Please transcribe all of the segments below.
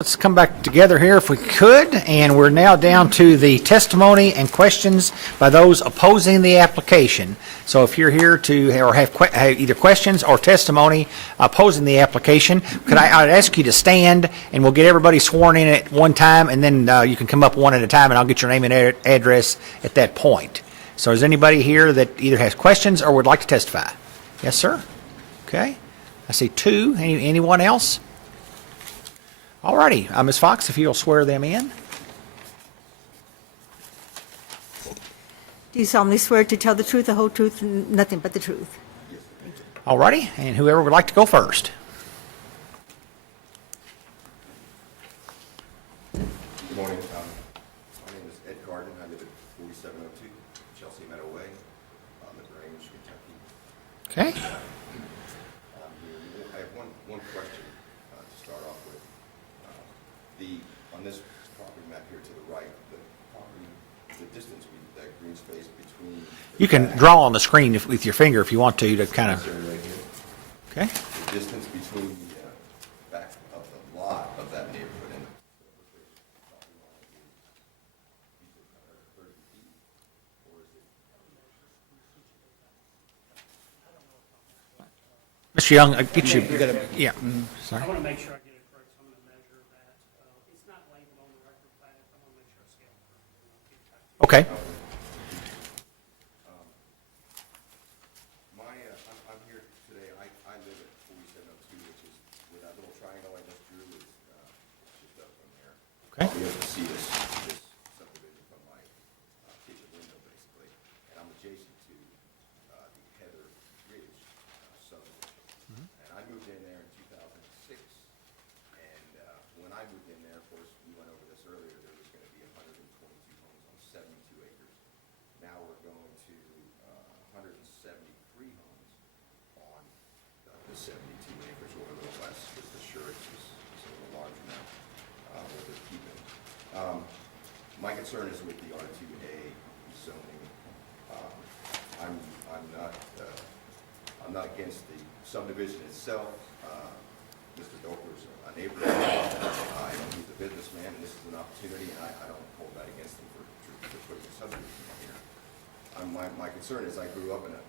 Let's come back together here if we could, and we're now down to the testimony and questions by those opposing the application. So if you're here to or have either questions or testimony opposing the application, I'd ask you to stand, and we'll get everybody sworn in at one time, and then you can come up one at a time, and I'll get your name and address at that point. So is anybody here that either has questions or would like to testify? Yes, sir. Okay. I see two. Anyone else? All righty. Ms. Fox, if you'll swear them in. Do you solemnly swear to tell the truth, the whole truth, and nothing but the truth? All righty. And whoever would like to go first. Good morning. My name is Ed Carden. I live at 4702 Chelsea Meadow Way, LaGrange, Kentucky. Okay. I have one question to start off with. On this property map here to the right, the distance that green space between... You can draw on the screen with your finger if you want to kind of... Right here. Okay. The distance between the back of the lot of that neighborhood and the 30 feet, or is it... Mr. Young, get you got a, yeah. Sorry. I want to make sure I get it correct, so I'm going to measure that. It's not labeled on the record plat. I want to make sure I scale it correctly. Okay. I'm here today. I live at 4702, which is where that little triangle I just drew is just up from there. Okay. I'll be able to see this subdivision from my kitchen window, basically. And I'm adjacent to the Heather Ridge subdivision. And I moved in there in 2006. And when I moved in there, of course, we went over this earlier, there was going to be 122 homes on 72 acres. Now we're going to 173 homes on the 72 acres, or a little less, because the surety is a little larger now, what they're keeping. My concern is with the R2A zoning. I'm not against the subdivision itself. Mr. Doper's a neighbor. I know he's a businessman, and this is an opportunity, and I don't hold that against him for putting a subdivision in here. My concern is I grew up in a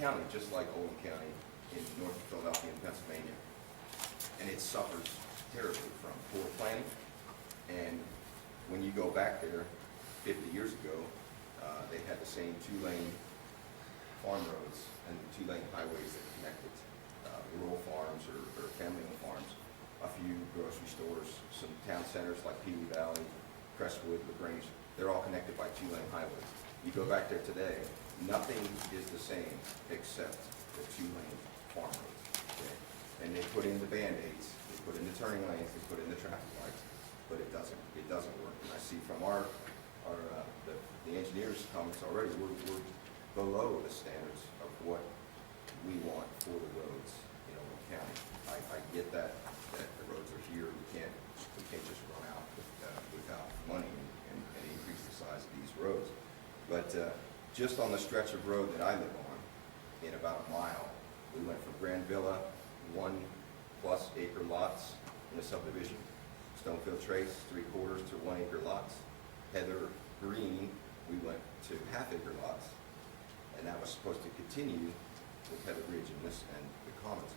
county just like Oldham County in north of Philadelphia and Pennsylvania, and it suffers terribly from poor planning. And when you go back there 50 years ago, they had the same two-lane farm roads and two-lane highways that connected rural farms or family-owned farms, a few grocery stores, some town centers like Peewee Valley, Crestwood, LaGrange. They're all connected by two-lane highways. You go back there today, nothing is the same except the two-lane farm roads. Okay? And they put in the Band-Aids, they put in the turning lanes, they put in the traffic lights, but it doesn't work. And I see from the engineers' comments already, we're below the standards of what we want for the roads in Oldham County. I get that the roads are here. We can't just run out without money and increase the size of these roads. But just on the stretch of road that I live on, in about a mile, we went from Grand Villa, 1+ acre lots in a subdivision. Stonefield Trace, 3/4 to 1 acre lots. Heather Green, we went to 1/2 acre lots. And that was supposed to continue with Heather Ridge and the Commons.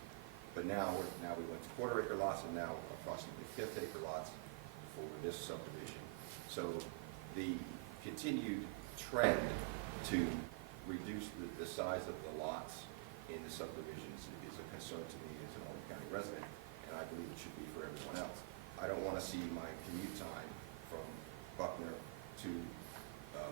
But now we went to 1/4 acre lots, and now approximately 1/5 acre lots for this subdivision. So the continued trend to reduce the size of the lots in the subdivisions is a concern to me as an Oldham County resident, and I believe it should be for everyone else. I don't want to see my commute time from Buckner to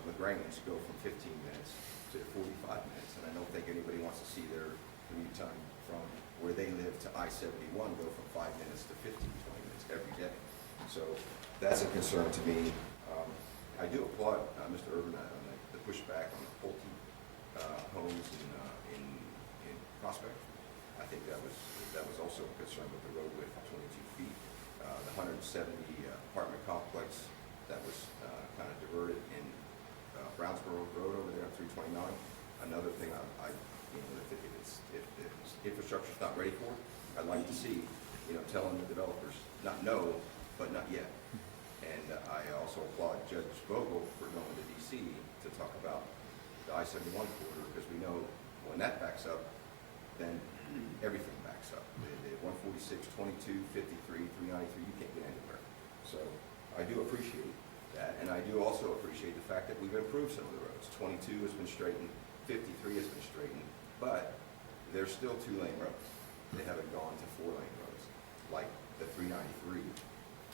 LaGrange go from 15 minutes to 45 minutes, and I don't think anybody wants to see their commute time from where they live to I-71 go from 5 minutes to 15, 20 minutes every day. So that's a concern to me. I do applaud Mr. Urban on the pushback on the Pulte homes in Prospect. I think that was also a concern with the road width of 22 feet. The 170 apartment complex that was kind of diverted in Brownsboro Road over there on 329. Another thing if the infrastructure's not ready for it, I'd like to see, telling the developers, not no, but not yet. And I also applaud Judge Vogel for going to DC to talk about the I-71 corridor, because we know when that backs up, then everything backs up. The 146, 22, 53, 393, you can't get anywhere. So I do appreciate that, and I do also appreciate the fact that we've improved some of the roads. 22 has been straightened, 53 has been straightened, but they're still 2-lane roads. They haven't gone to 4-lane roads, like the 393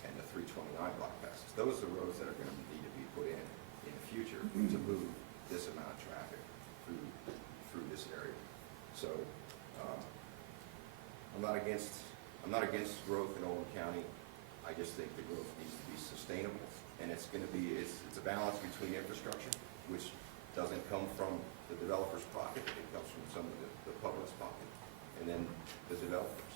and the 329 block passes. Those are the roads that are going to need to be put in the future to move this amount of traffic through this area. So I'm not against growth in Oldham County. I just think the growth needs to be sustainable, and it's a balance between infrastructure, which doesn't come from the developer's pocket, it comes from some of the public's pocket, and then the developers,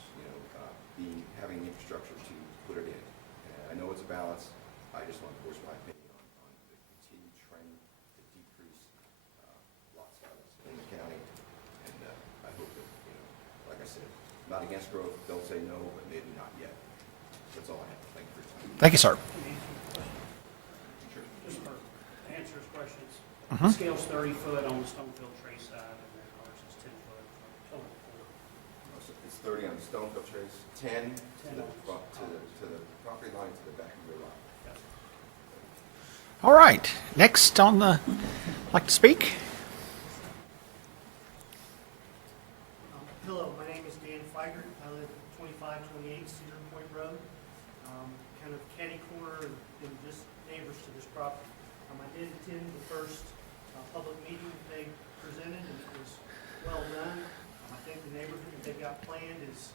having the infrastructure to put it in. And I know it's a balance. I just want to voice my opinion on the continued trend to decrease lot sizes in the county, and I hope that, like I said, I'm not against growth. Don't say no, but maybe not yet. That's all I have. Thank you for your time. Thank you, sir. Just for answers, questions. Scale's 30 foot on the Stonefield Trace side, and then ours is 10 foot total. It's 30 on the Stonefield Trace, 10 to 10 the on to the property line to the back of your lot. Yes. All right, next on the, like to speak? Hello, my name is Dan Feigert. I live at 2528 Cedar Point Road, kind of catty corner and just neighbors to this property. I did attend the first public meeting that they presented, and it was well done. I think the neighborhood that they've got planned is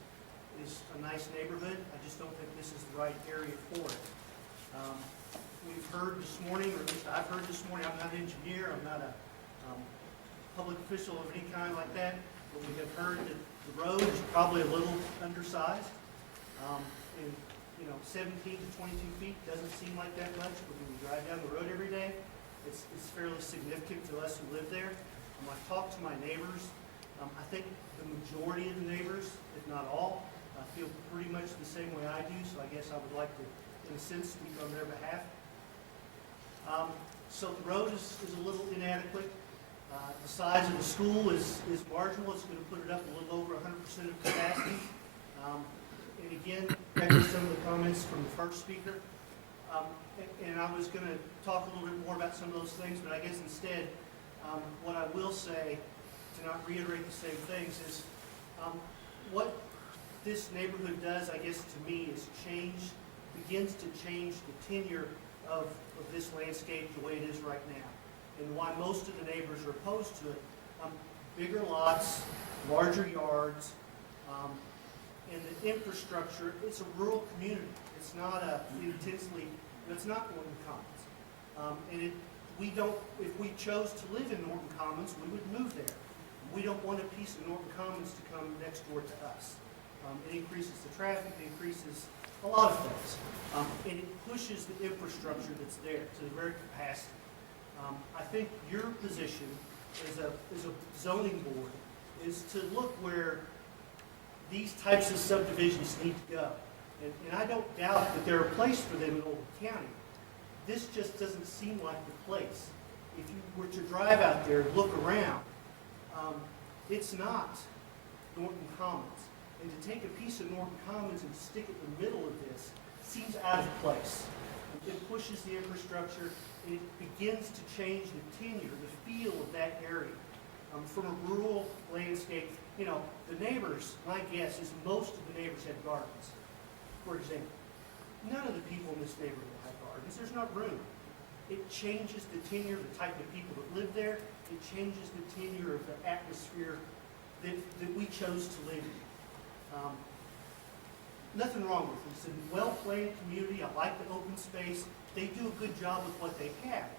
a nice neighborhood. I just don't think this is the right area for it. We've heard this morning, or at least I've heard this morning, I'm not an engineer, I'm not a public official of any kind like that, but we have heard that the road is probably a little undersized. And 17 to 22 feet doesn't seem like that much, but when you drive down the road every day, it's fairly significant to us who live there. I've talked to my neighbors. I think the majority of the neighbors, if not all, feel pretty much the same way I do, so I guess I would like to, in a sense, speak on their behalf. So the road is a little inadequate. The size of the school is marginal. It's going to put it up a little over 100% of capacity. And again, echo some of the comments from the first speaker. And I was going to talk a little bit more about some of those things, but I guess instead, what I will say, to not reiterate the same things, is what this neighborhood does, I guess, to me, is begins to change the tenure of this landscape the way it is right now, and why most of the neighbors are opposed to it. Bigger lots, larger yards, and the infrastructure. It's a rural community. It's not it's not Norton Commons. And if we chose to live in Norton Commons, we would move there. We don't want a piece of Norton Commons to come next door to us. It increases the traffic, it increases a lot of things. And it pushes the infrastructure that's there to the very capacity. I think your position as a zoning board is to look where these types of subdivisions need to go. And I don't doubt that there are places for them in Oldham County. This just doesn't seem like the place. If you were to drive out there and look around, it's not Norton Commons. And to take a piece of Norton Commons and stick it in the middle of this seems out of place. It pushes the infrastructure, and it begins to change the tenure, the feel of that area. From a rural landscape, the neighbors, my guess is most of the neighbors have gardens, for example. None of the people in this neighborhood will have gardens. There's not room. It changes the tenure of the type of people that live there. It changes the tenure of the atmosphere that we chose to live in. Nothing wrong with it. It's a well-planned community. I like the open space. They do a good job with what they have.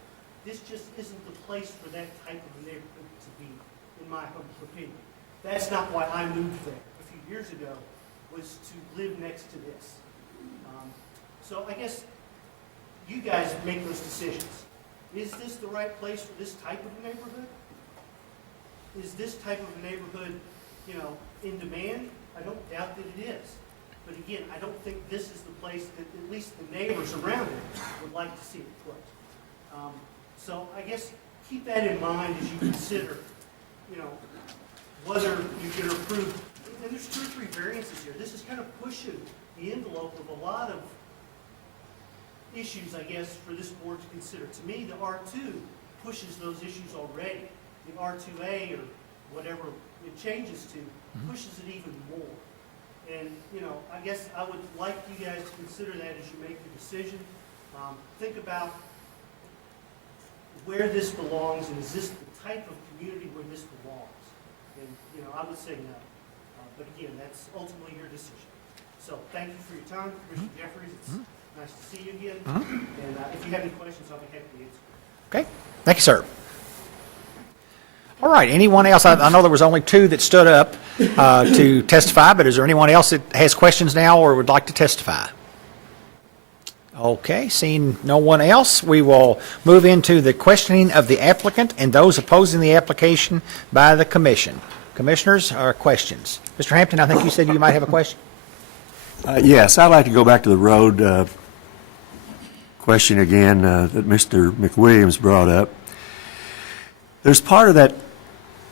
This just isn't the place for that type of a neighborhood to be, in my humble opinion. That's not why I moved there a few years ago, was to live next to this. So I guess you guys make those decisions. Is this the right place for this type of a neighborhood? Is this type of a neighborhood, in demand? I don't doubt that it is. But again, I don't think this is the place that at least the neighbors around it would like to see it put. So I guess keep that in mind as you consider, you know, whether you can approve. And there's 2 or 3 variances here. This is kind of pushing the envelope of a lot of issues, I guess, for this board to consider. To me, the R2 pushes those issues already. The R2A or whatever it changes to pushes it even more. And, you know, I guess I would like you guys to consider that as you make your decision. Think about where this belongs, and is this the type of community where this belongs? And, you know, I would say no. But again, that's ultimately your decision. So thank you for your time, Commissioner Jeffries. It's nice to see you again. And if you have any questions, I'll be happy to answer. Okay, thank you, sir. All right, anyone else? I know there was only 2 that stood up to testify, but is there anyone else that has questions now or would like to testify? Okay, seeing no one else, we will move into the questioning of the applicant and those opposing the application by the commission. Commissioners, questions? Mr. Hampton, I think you said you might have a question? Yes, I'd like to go back to the road question again that Mr. McWilliams brought up. There's part of that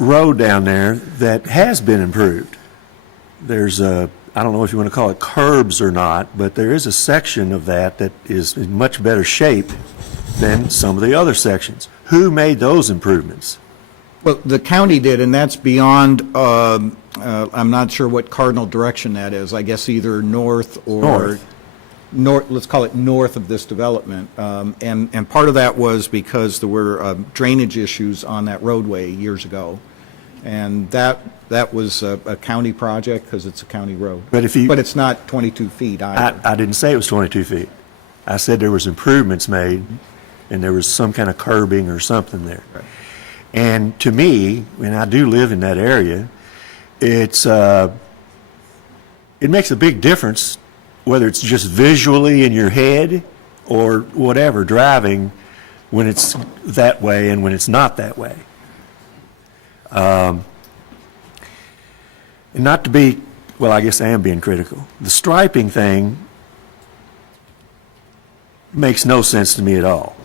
road down there that has been improved. There's I don't know if you want to call it curbs or not, but there is a section of that that is in much better shape than some of the other sections. Who made those improvements? Well, the county did, and that's beyond, I'm not sure what cardinal direction that is. I guess either north or north, let's call it north of this development. And part of that was because there were drainage issues on that roadway years ago. And that was a county project because it's a county road. But it's not 22 feet either. I didn't say it was 22 feet. I said there was improvements made, and there was some kind of curbing or something there. Right. And to me, and I do live in that area, it makes a big difference whether it's just visually in your head or whatever, driving when it's that way and when it's not that way. And not to be, well, I guess I am being critical. The striping thing makes no sense to me at all.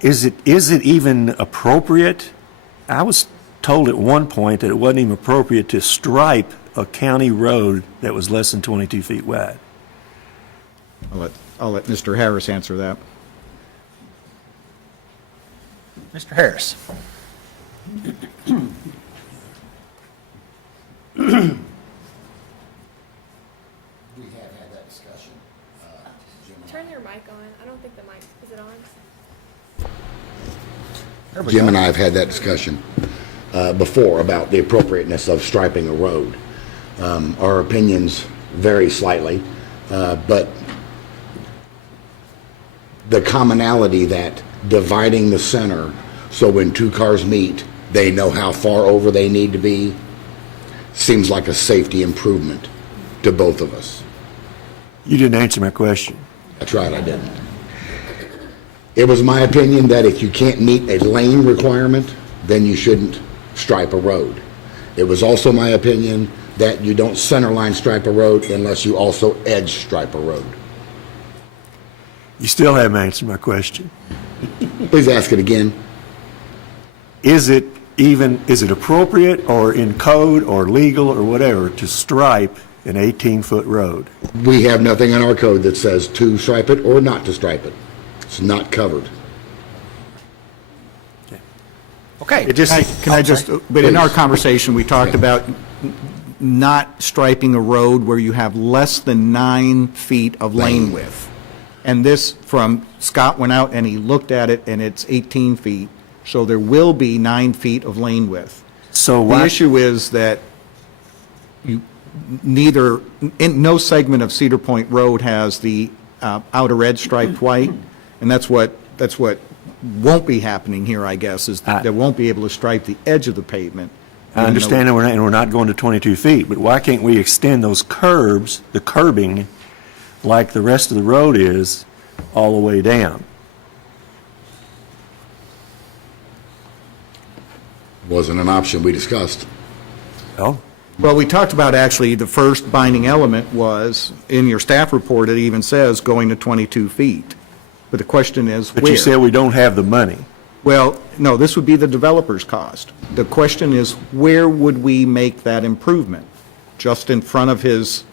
Is it even appropriate? I was told at one point that it wasn't even appropriate to stripe a county road that was less than 22 feet wide. I'll let Mr. Harris answer that. Mr. Harris. We have had that discussion. Jim and Turn your mic on. I don't think the mic, is it on? Jim and I have had that discussion before about the appropriateness of striping a road. Our opinions vary slightly, but the commonality that dividing the center so when 2 cars meet, they know how far over they need to be, seems like a safety improvement to both of us. You didn't answer my question. That's right, I didn't. It was my opinion that if you can't meet a lane requirement, then you shouldn't stripe a road. It was also my opinion that you don't centerline stripe a road unless you also edge stripe a road. You still haven't answered my question. Please ask it again. Is it appropriate or in code or legal or whatever to stripe an 18-foot road? We have nothing in our code that says to stripe it or not to stripe it. It's not covered. Okay. It just, But in our conversation, we talked about not striping a road where you have less than 9 feet of lane width. And this, Scott went out and he looked at it, and it's 18 feet, so there will be 9 feet of lane width. so The why, issue is that no segment of Cedar Point Road has the outer edge striped white, and that's what won't be happening here, I guess, is that they won't be able to stripe the edge of the pavement. I understand that we're not going to 22 feet, but why can't we extend those curbs, the curbing, like the rest of the road is, all the way down? Wasn't an option we discussed. Well, Well, we talked about actually, the first binding element was, in your staff report, it even says going to 22 feet. But the question is where? But you said we don't have the money. Well, no, this would be the developer's cost. The question is, where would we make that improvement? Just in front of his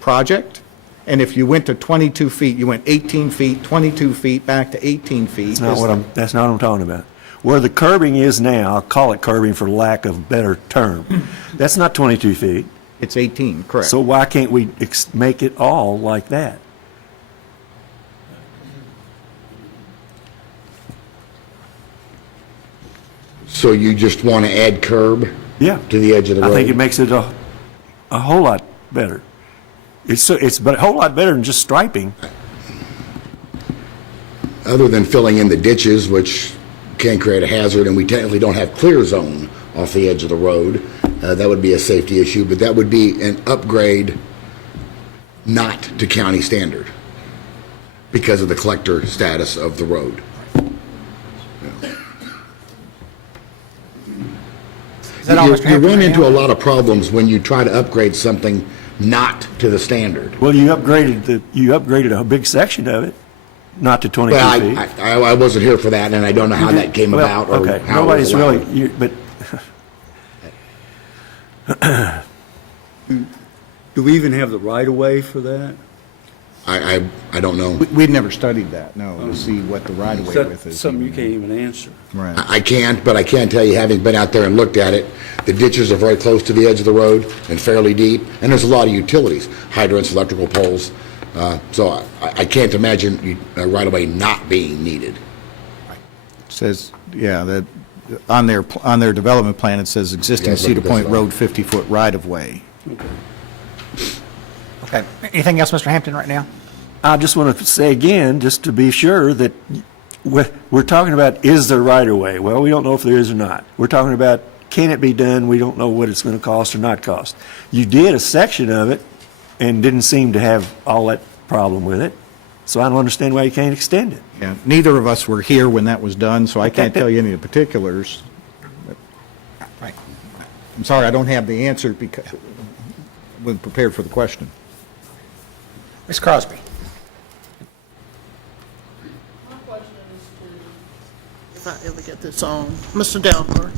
project? And if you went to 22 feet, you went 18 feet, 22 feet, back to 18 feet. That's not what I'm talking about. Where the curbing is now, I'll call it curbing for lack of better term, that's not 22 feet. It's 18, correct. So why can't we make it all like that? So you just want to add curb Yeah. to the edge of the road? I think it makes it a whole lot better. It's a whole lot better than just striping. Other than filling in the ditches, which can create a hazard, and we technically don't have clear zone off the edge of the road, that would be a safety issue, but that would be an upgrade not to county standard because of the collector status of the road. Is that all, Mr. You Hampton, run right into now? a lot of problems when you try to upgrade something not to the standard. Well, you upgraded a big section of it, not to 22 Well, feet. I wasn't here for that, and I don't know how that came Well, about or okay. how it was Nobody's allowed. really, but Do we even have the right-of-way for that? I don't know. We'd never studied that, no, to see what the right-of-way width That's is. something you can't even answer. Right. I can't, but I can tell you, having been out there and looked at it, the ditches are very close to the edge of the road and fairly deep, and there's a lot of utilities, hydrants, electrical poles, so I can't imagine a right-of-way not being needed. Says, yeah, that, on their development plan, it says existing Yeah, look Cedar at this Point one. Road 50-foot right-of-way. Okay. Anything else, Mr. Hampton, right now? I just want to say again, just to be sure that we're talking about, is there right of way? Well, we don't know if there is or not. We're talking about, can it be done? We don't know what it's going to cost or not cost. You did a section of it and didn't seem to have all that problem with it. So I don't understand why you can't extend it. Yeah, neither of us were here when that was done, so I can't tell you any of the particulars. Right. I'm sorry, I don't have the answer because I wasn't prepared for the question. Ms. Crosby? My question is to, if I ever get this on, Mr. Delper.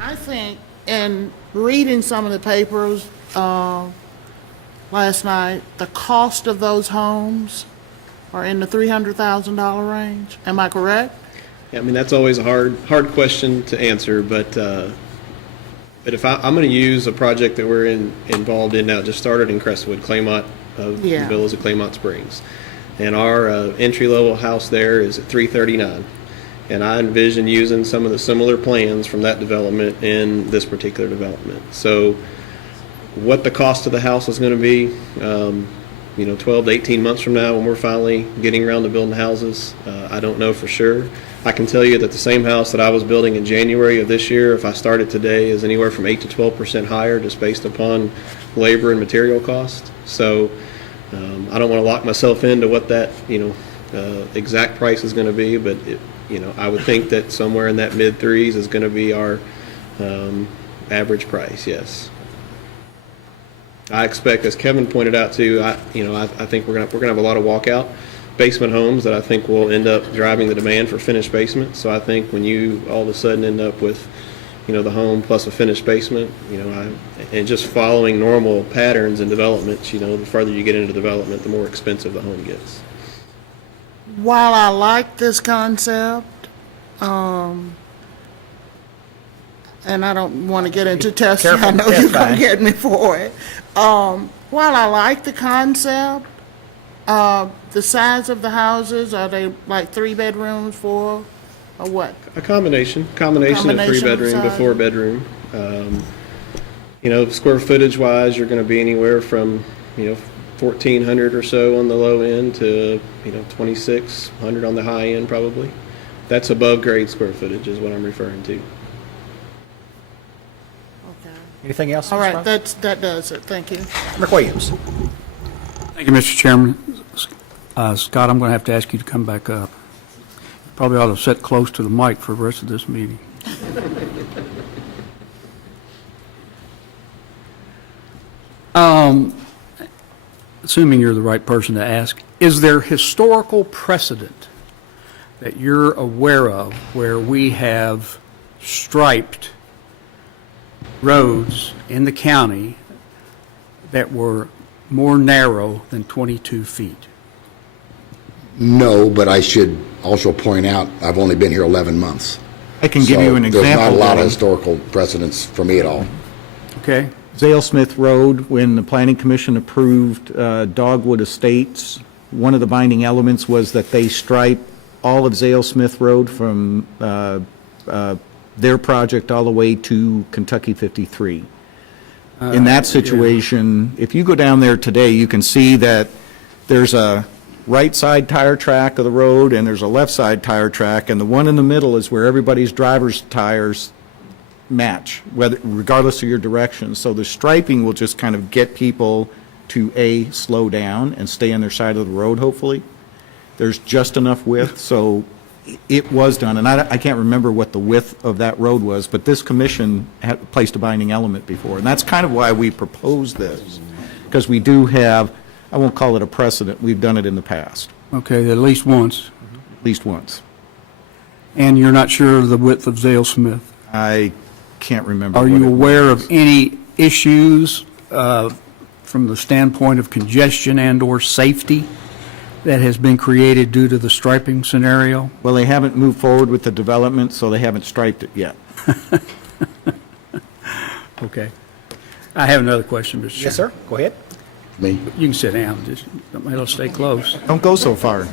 I think in reading some of the papers last night, the cost of those homes are in the $300,000 range. Am I correct? Yeah, I mean, that's always a hard question to answer, but if I'm going to use a project that we're involved in now, just started in Crestwood, Claymont, Yeah. the Villas of Claymont Springs, and our entry-level house there is at $339, and I envision using some of the similar plans from that development in this particular development. So, what the cost of the house is going to be, 12 to 18 months from now when we're finally getting around to building houses, I don't know for sure. I can tell you that the same house that I was building in January of this year, if I started today, is anywhere from 8 to 12% higher just based upon labor and material cost. So I don't want to lock myself into what that exact price is going to be, but I would think that somewhere in that mid threes is going to be our average price. Yes. I expect, as Kevin pointed out too, I think we're gonna have a lot of walkout basement homes that I think will end up driving the demand for finished basement. So I think when you all of a sudden end up with, the home plus a finished basement, and just following normal patterns in development, the further you get into development, the more expensive the home gets. While I like this concept, and I don't want to get into testing, Careful, I know that's you're going fine. to get me for it. While I like the concept, the size of the houses, are they like 3 bedrooms, 4, or what? A combination of Combination of 3-bedroom to size. 4-bedroom. Square footage wise, you're going to be anywhere from 1,400 or so on the low end to 2,600 on the high end probably. That's above grade square footage is what I'm referring to. Okay. Anything else? All Ms. right, Crosby? that does it. Thank you. Rick Williams? Thank you, Mr. Chairman. Scott, I'm going to have to ask you to come back up. Probably ought to sit close to the mic for the rest of this meeting. Assuming you're the right person to ask, is there historical precedent that you're aware of where we have striped roads in the county that were more narrow than 22 feet? No, but I should also point out, I've only been here 11 months. I can give you an example. There's not a lot of then. historical precedents for me at all. Okay? Zale Smith Road, when the Planning Commission approved Dogwood Estates, one of the binding elements was that they stripe all of Zale Smith Road from their project all the way to Kentucky 53. In that situation, if you go down there today, you can see that there's a right side tire track of the road and there's a left side tire track, and the one in the middle is where everybody's driver's tires match, regardless of your direction. So the striping will just kind of get people to slow down and stay on their side of the road, hopefully. There's just enough width, so it was done, and I can't remember what the width of that road was, but this commission had placed a binding element before, and that's kind of why we proposed this, because we do have, I won't call it a precedent, we've done it in the past, Okay, at least once. at least once. And you're not sure of the width of Zale Smith? I can't remember. Are what you it aware was. of any issues from the standpoint of congestion and/or safety that has been created due to the striping scenario? Well, they haven't moved forward with the development, so they haven't striped it yet. Okay. I have another question, Mr. Chairman. Yes, sir. Go ahead. Me? You can sit down, just, it'll stay close. Don't go so far.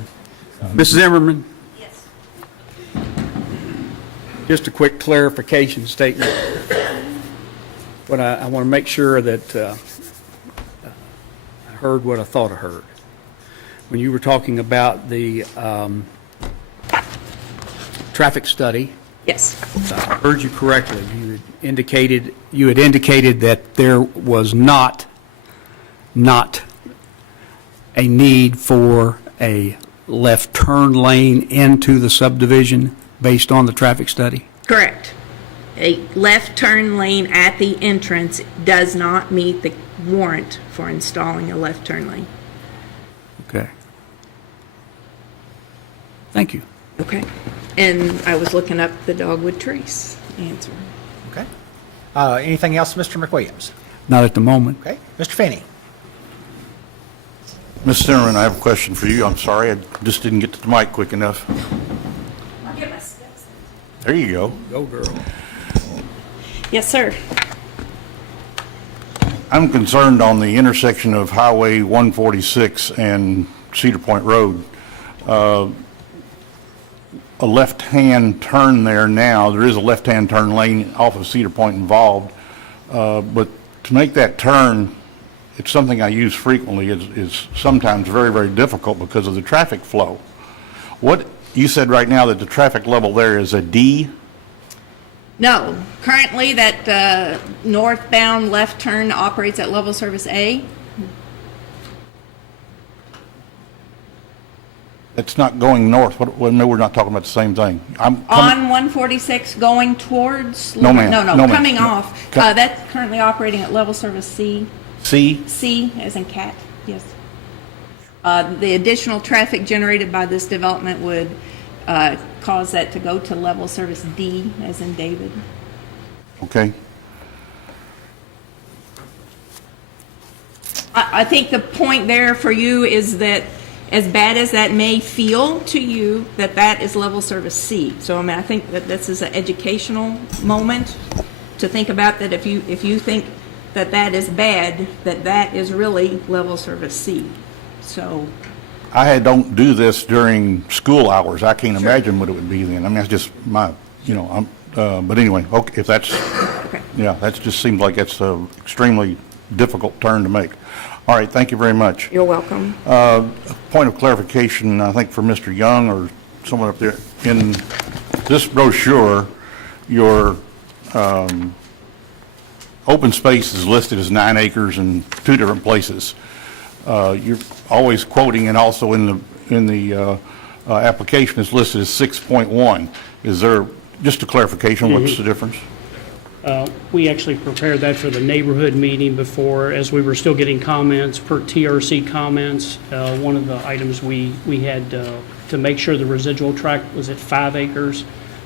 Mrs. Zimmerman? Yes. Just a quick clarification statement. But I want to make sure that I heard what I thought I heard. When you were talking about the traffic study, Yes. if I heard you correctly, you had indicated that there was not a need for a left turn lane into the subdivision based on the traffic study? Correct. A left turn lane at the entrance does not meet the warrant for installing a left turn lane. Okay. Thank you. Okay. And I was looking up the dogwood trees answer. Okay. Anything else, Mr. McWilliams? Not at the moment. Okay. Mr. Finney? Ms. Zimmerman, I have a question for you. I'm sorry, I just didn't get to the mic quick enough. I'll get my steps in. There you go. Go, girl. Yes, sir. I'm concerned on the intersection of Highway 146 and Cedar Point Road. A left-hand turn there now, there is a left-hand turn lane off of Cedar Point involved, but to make that turn, it's something I use frequently, is sometimes very, very difficult because of the traffic flow. What, you said right now that the traffic level there is a D? No. Currently, that northbound left turn operates at level service A. It's not going north. No, we're not talking about the same thing. On 146 going towards? No, ma'am. No, No, ma'am. coming No. off. That's currently operating at level service C. C? C as in cat, yes. The additional traffic generated by this development would cause that to go to level service D as in David. Okay. I think the point there for you is that as bad as that may feel to you, that is level service C. So I mean, I think that this is an educational moment to think about that if you think that is bad, that is really level service C. So I don't do this during school hours. I can't imagine what it would be then. I mean, that's just my, but anyway, okay, if that's, okay. yeah, that just seems like it's an extremely difficult turn to make. All right, thank you very much. You're welcome. Point of clarification, I think for Mr. Young or someone up there, in this brochure, your open space is listed as 9 acres in 2 different places. You're always quoting, and also in the application is listed as 6.1. Is there, just a clarification, what's the difference? We actually prepared that for the neighborhood meeting before, as we were still getting comments per TRC comments. One of the items we had to make sure the residual tract was at 5 acres.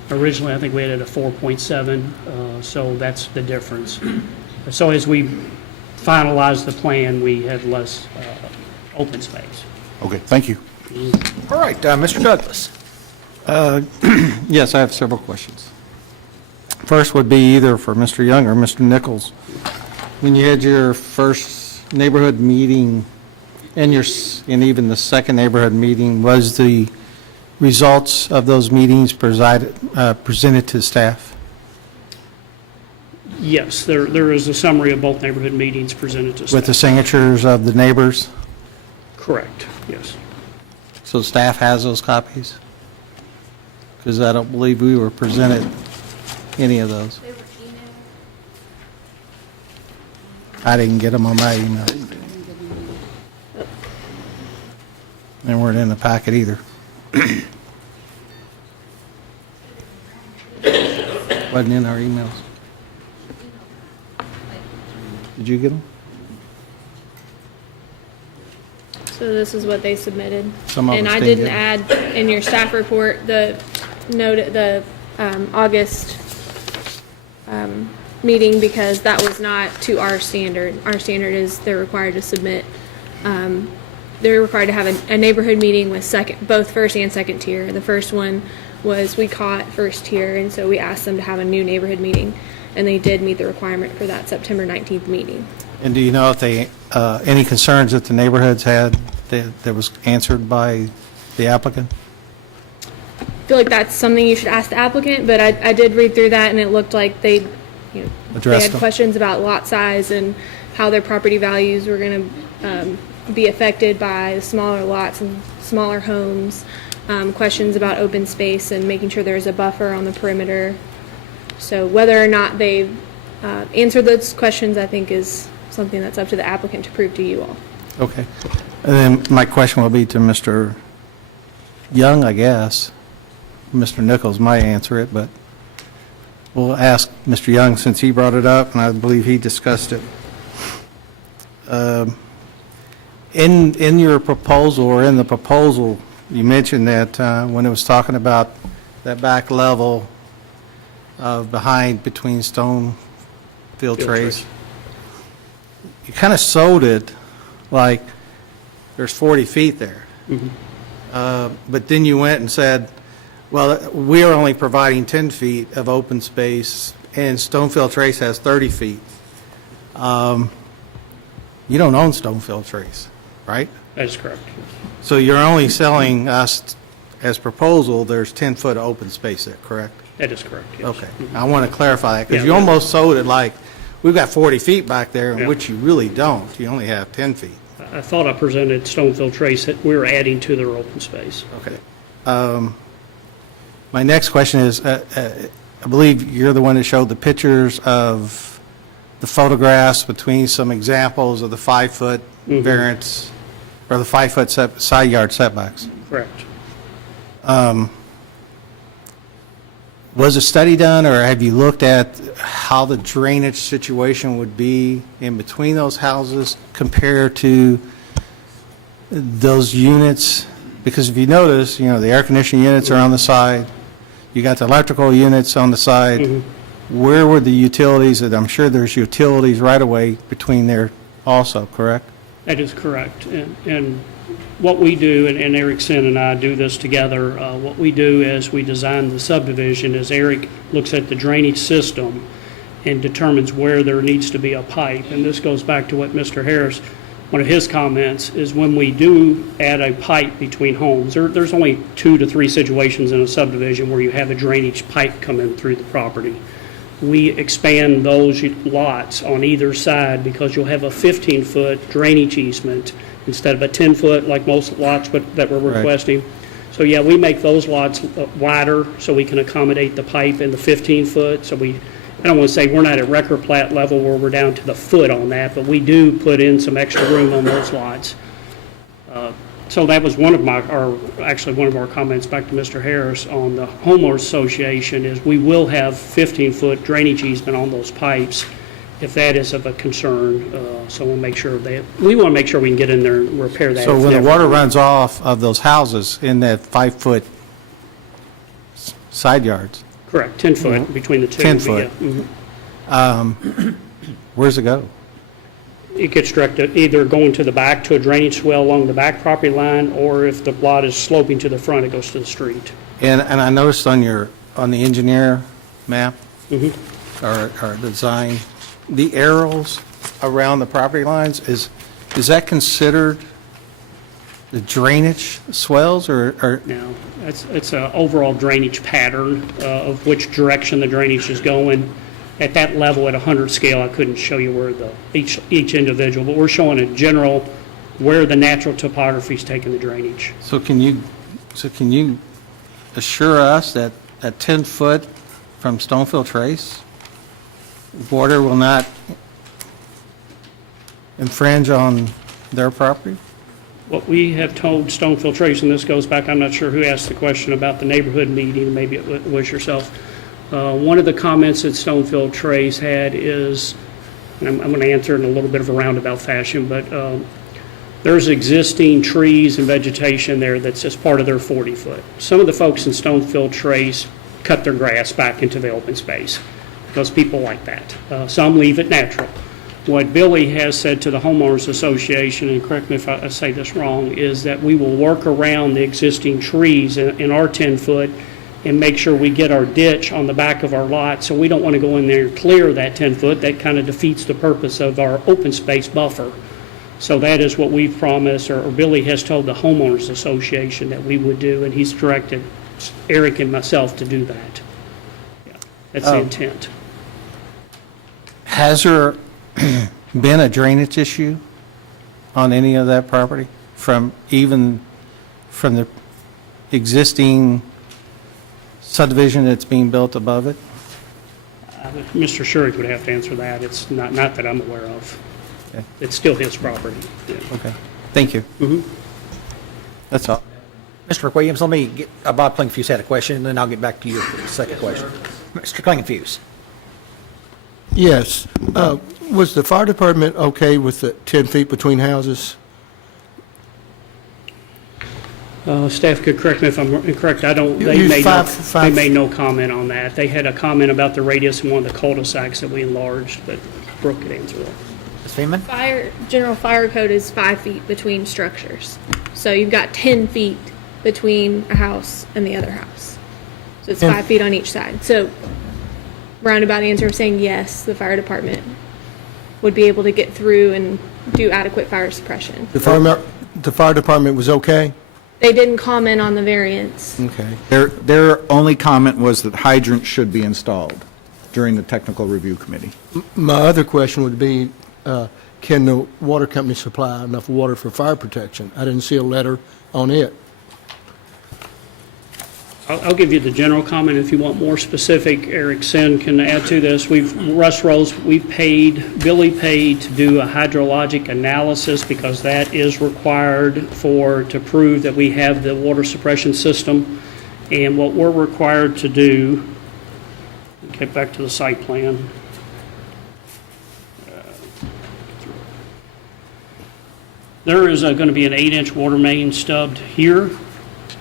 Originally, I think we had it at 4.7, so that's the difference. So as we finalized the plan, we had less open space. Okay, thank you. All right, Mr. Douglas. Yes, I have several questions. First would be either for Mr. Young or Mr. Nichols. When you had your first neighborhood meeting and even the second neighborhood meeting, was the results of those meetings presented to staff? Yes, there is a summary of both neighborhood meetings presented to staff. With the signatures of the neighbors? Correct, yes. So staff has those copies? Because I don't believe we were presented any of those. They were emailed. I didn't get them on my email. They weren't in the packet either. Wasn't in our emails. Did you get them? So this is what they submitted. Some of And us I didn't didn't get add in your staff report the note, the August meeting, because that was not to our standard. Our standard is they're required to submit, they're required to have a neighborhood meeting with both first and second tier. The first one was we caught first tier, and so we asked them to have a new neighborhood meeting, and they did meet the requirement for that September 19th meeting. And do you know if they, any concerns that the neighborhoods had that was answered by the applicant? I feel like that's something you should ask the applicant, but I did read through that, and it looked like they Addressed had them. questions about lot size and how their property values were going to be affected by the smaller lots and smaller homes, questions about open space and making sure there's a buffer on the perimeter. So whether or not they've answered those questions, I think, is something that's up to the applicant to prove to you all. Okay. And then my question will be to Mr. Young, I guess. Mr. Nichols might answer it, but we'll ask Mr. Young since he brought it up, and I believe he discussed it. In your proposal, or in the proposal, you mentioned that when it was talking about that back level of behind between stone field trays, you kind of sold it like there's 40 feet there. But then you went and said, well, we are only providing 10 feet of open space, and Stonefield Trace has 30 feet. You don't own Stonefield Trace, right? That is correct. So you're only selling us, as proposal, there's 10-foot open space there, correct? That is correct, yes. Okay. I want to clarify that, because Yeah. you almost sold it like, we've got 40 feet back there, in Yeah. which you really don't. You only have 10 feet. I thought I presented Stonefield Trace that we were adding to their open space. Okay. My next question is, I believe you're the one that showed the pictures of the photographs between some examples of the 5-foot variance, or the 5-foot side yard setbacks. Correct. Was a study done, or have you looked at how the drainage situation would be in between those houses compared to those units? Because if you notice, the air conditioning units are on the side, you got the electrical units on the side. Where were the utilities? And I'm sure there's utilities right away between there also, correct? That is correct. And what we do, and Erickson and I do this together, what we do as we design the subdivision is Eric looks at the drainage system and determines where there needs to be a pipe. And this goes back to what Mr. Harris, one of his comments, is when we do add a pipe between homes, there's only 2 to 3 situations in a subdivision where you have a drainage pipe coming through the property. We expand those lots on either side because you'll have a 15-foot drainage easement instead of a 10-foot like most lots that we're requesting. So yeah, we make those lots wider so we can accommodate the pipe in the 15-foot. So I don't want to say we're not at record plat level where we're down to the foot on that, but we do put in some extra room on those lots So that was one of my, or actually one of our comments back to Mr. Harris on the homeowners association is we will have 15-foot drainage easement on those pipes if that is of a concern. So we want to make sure we can get in there and repair that. So if when the never- water runs off of those houses in that 5-foot side yards, Correct, 10 foot between the two. 10 but foot. yeah, mhm. where's it go? It gets directed either going to the back to a drainage swell along the back property line, or if the lot is sloping to the front, it goes to the street. And I noticed on the engineer map, Mhm. or design, the arrows around the property lines, is that considered the drainage swells, or? Now, it's an overall drainage pattern of which direction the drainage is going. At that level, at 100 scale, I couldn't show you where each individual, but we're showing a general where the natural topography is taking the drainage. So can you assure us that at 10 foot from Stonefield Trace, water will not infringe on their property? What we have told Stonefield Trace, and this goes back, I'm not sure who asked the question about the neighborhood meeting, maybe it was yourself. One of the comments that Stonefield Trace had is, and I'm going to answer in a little bit of a roundabout fashion, but there's existing trees and vegetation there that's just part of their 40-foot. Some of the folks in Stonefield Trace cut their grass back into the open space because people like that. Some leave it natural. What Billy has said to the homeowners association, and correct me if I say this wrong, is that we will work around the existing trees in our 10-foot and make sure we get our ditch on the back of our lot. So we don't want to go in there and clear that 10-foot. That kind of defeats the purpose of our open space buffer. So that is what we've promised, or Billy has told the homeowners association that we would do, and he's directed Eric and myself to do that. Yeah, that's the intent. Has there been a drainage issue on any of that property from the existing subdivision that's being built above it? Mr. Sherrick would have to answer that. It's not that I'm aware of. Okay. It's still his property. Yeah. Okay, thank you. Mhm. That's all. Mr. Williams, let me get, Bob Klingenfuse had a question, and then I'll get back to your second question. Mr. Klingenfuse. Yes. Was the fire department okay with the 10 feet between houses? Staff could correct me if I'm incorrect. They You made five- they made no comment on that. They had a comment about the radius in one of the cul-de-sacs that we enlarged, but Brooke could answer that. Ms. Feeman? General fire code is 5 feet between structures. So you've got 10 feet between a house and the other house. So it's 5 feet on each side. So roundabout answer of saying yes, the fire department would be able to get through and do adequate fire suppression. The fire department was okay? They didn't comment on the variance. Okay. Their only comment was that hydrants should be installed during the technical review committee. My other question would be, can the water company supply enough water for fire protection? I didn't see a letter on it. I'll give you the general comment. If you want more specific, Eric Sen can add to this. Russ Rose, Billy paid to do a hydrologic analysis because that is required to prove that we have the water suppression system. And what we're required to do, get back to the site plan. There is going to be an 8-inch water main stubbed here.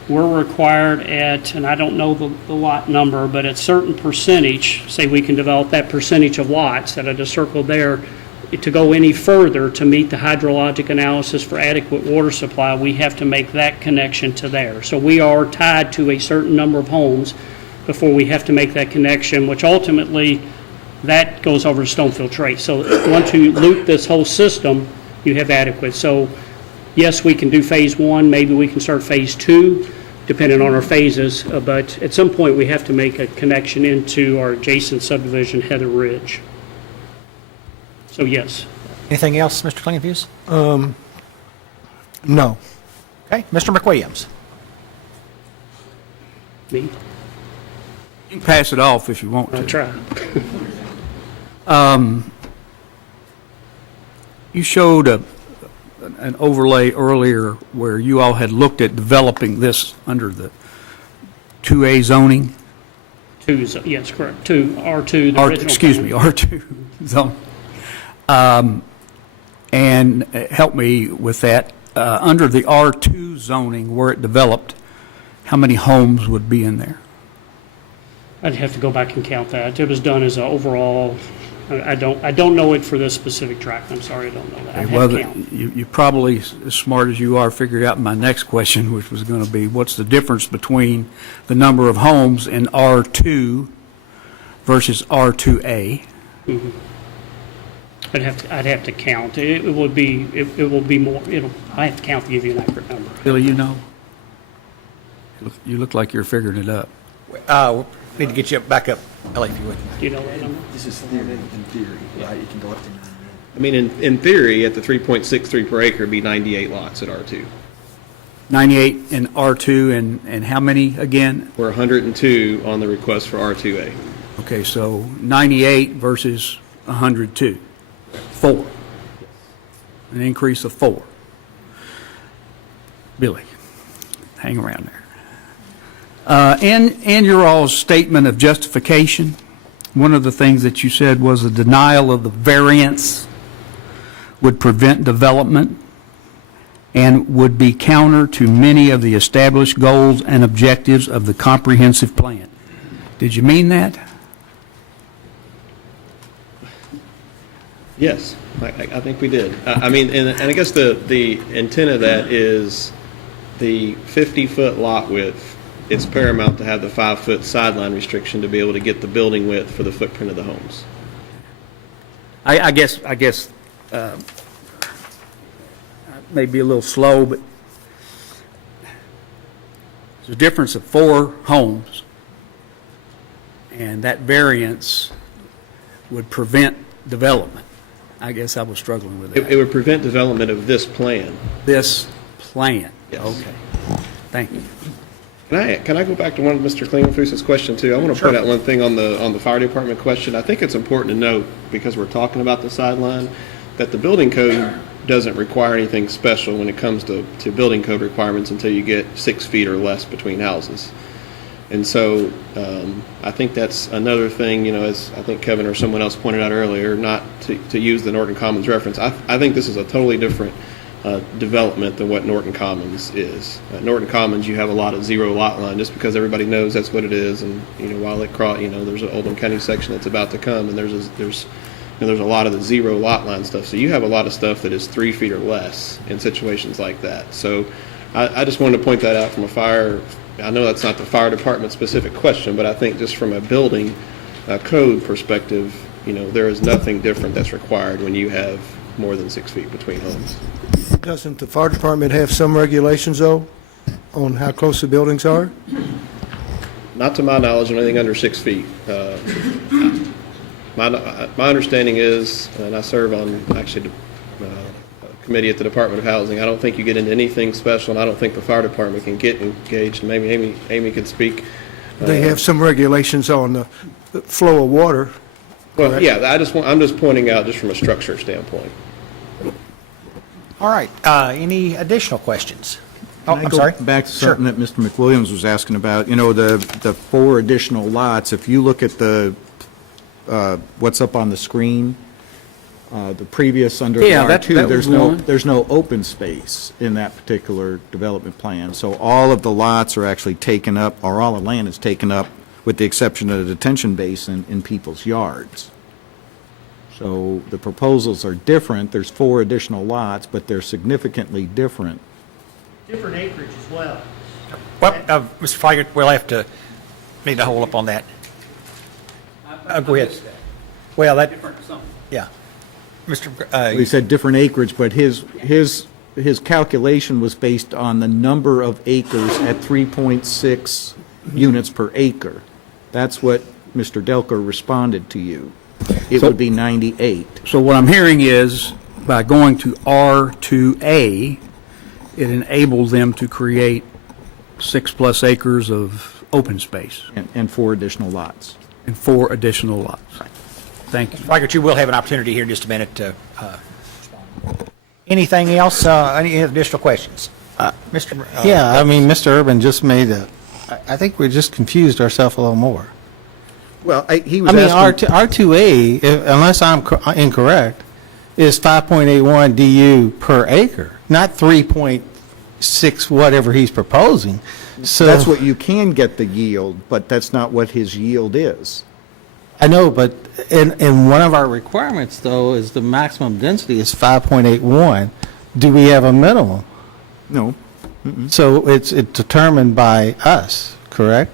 We're required at, and I don't know the lot number, but at certain percentage, say we can develop that percentage of lots that I just circled there, to go any further to meet the hydrologic analysis for adequate water supply, we have to make that connection to there. So we are tied to a certain number of homes before we have to make that connection, which ultimately, that goes over to Stonefield Trace. So once you loop this whole system, you have adequate. So yes, we can do phase 1, maybe we can start phase 2, depending on our phases, but at some point we have to make a connection into our adjacent subdivision, Heather Ridge. So yes. Anything else, Mr. Klingenfuse? No. Okay, Mr. McWilliams. Me? You can pass it off if you want to. I'll try. You showed a an overlay earlier where you all had looked at developing this under the 2A zoning? Yes, correct, R2, the original. Excuse me, plan. R2 zone. And help me with that. Under the R2 zoning, where it developed, how many homes would be in there? I'd have to go back and count that. It was done as an overall, I don't know it for this specific tract. I'm sorry, I don't know that. I'd have to count. You probably, as smart as you are, figured out my next question, which was going to be, what's the difference between the number of homes in R2 versus R2A? Mhm. I'd have to count. It will be more, I have to count to give you an accurate number. Billy, you know? You look like you're figuring it up. Need to get you back up, Ellie, if you would. Do you know that number? This is theory, in theory, right? You can go up to 98. I mean, in theory, at the 3.63 per acre, it'd be 98 lots at R2. 98 in R2 and how many again? We're 102 on the request for R2A. Okay, so 98 versus 102. 4. An increase of 4. Billy, hang around there. And your all's statement of justification, one of the things that you said was a denial of the variance would prevent development and would be counter to many of the established goals and objectives of the comprehensive plan. Did you mean that? Yes, I think we did. I mean, and I guess the intent of that is the 50-foot lot width. It's paramount to have the 5-foot sideline restriction to be able to get the building width for the footprint of the homes. I guess may be a little slow, but there's a difference of 4 homes, and that variance would prevent development. I guess I was struggling with that. It would prevent development of this plan. This plan? Yes. Okay. Thank you. Can I go back to one of Mr. Klingenfuss's question too? I want to point out one thing on the fire department question. I think it's important to note, because we're talking about the sideline, that the building code doesn't require anything special when it comes to building code requirements until you get 6 feet or less between houses. And so I think that's another thing, as I think Kevin or someone else pointed out earlier, not to use the Norton Commons reference. I think this is a totally different development than what Norton Commons is. Norton Commons, you have a lot of zero lot line just because everybody knows that's what it is. And while it there's an Oldham County section that's about to come, and there's a lot of the zero lot line stuff. So you have a lot of stuff that is 3 feet or less in situations like that. So I just wanted to point that out from a fire. I know that's not the fire department specific question, but I think just from a building code perspective, there is nothing different that's required when you have more than 6 feet between homes. Doesn't the fire department have some regulations, though, on how close the buildings are? Not to my knowledge on anything under 6 feet. My understanding is, and I serve on actually a committee at the Department of Housing, I don't think you get into anything special, and I don't think the fire department can get engaged. Maybe Amy could speak. They have some regulations on the flow of water. Well, correct? yeah, I'm just pointing out just from a structure standpoint. All right, any additional questions? Oh, Can I I'm go sorry. back to something that Mr. McWilliams was asking about? The 4 additional lots, if you look at what's up on the screen, the previous under Yeah, that R2, was one. there's no open space in that particular development plan. So all of the lots are actually taken up, or all the land is taken up, with the exception of the detention basin in people's yards. So the proposals are different. There's 4 additional lots, but they're significantly different. Different acreage as well. Well, Mr. Flagler, we'll need to hold up on that. Go ahead. Well, yeah. Mr. He said different acreage, but his calculation was based on the number of acres at 3.6 units per acre. That's what Mr. Delker responded to you. It would be 98. So what I'm hearing is, by going to R2A, it enables them to create 6+ acres of open space. And 4 additional lots. And 4 additional lots. Thank you. Flagler, you will have an opportunity here in just a minute to respond. Anything else, any additional questions? Mr. Yeah, I mean, Mr. Urban just made I think we just confused ourselves a little more. Well, he was asking. R2A, unless I'm incorrect, is 5.81 DU per acre, not 3.6 whatever he's proposing. So that's what you can get the yield, but that's not what his yield is. I know, but in one of our requirements, though, is the maximum density is 5.81. Do we have a minimum? No. So it's determined by us, correct?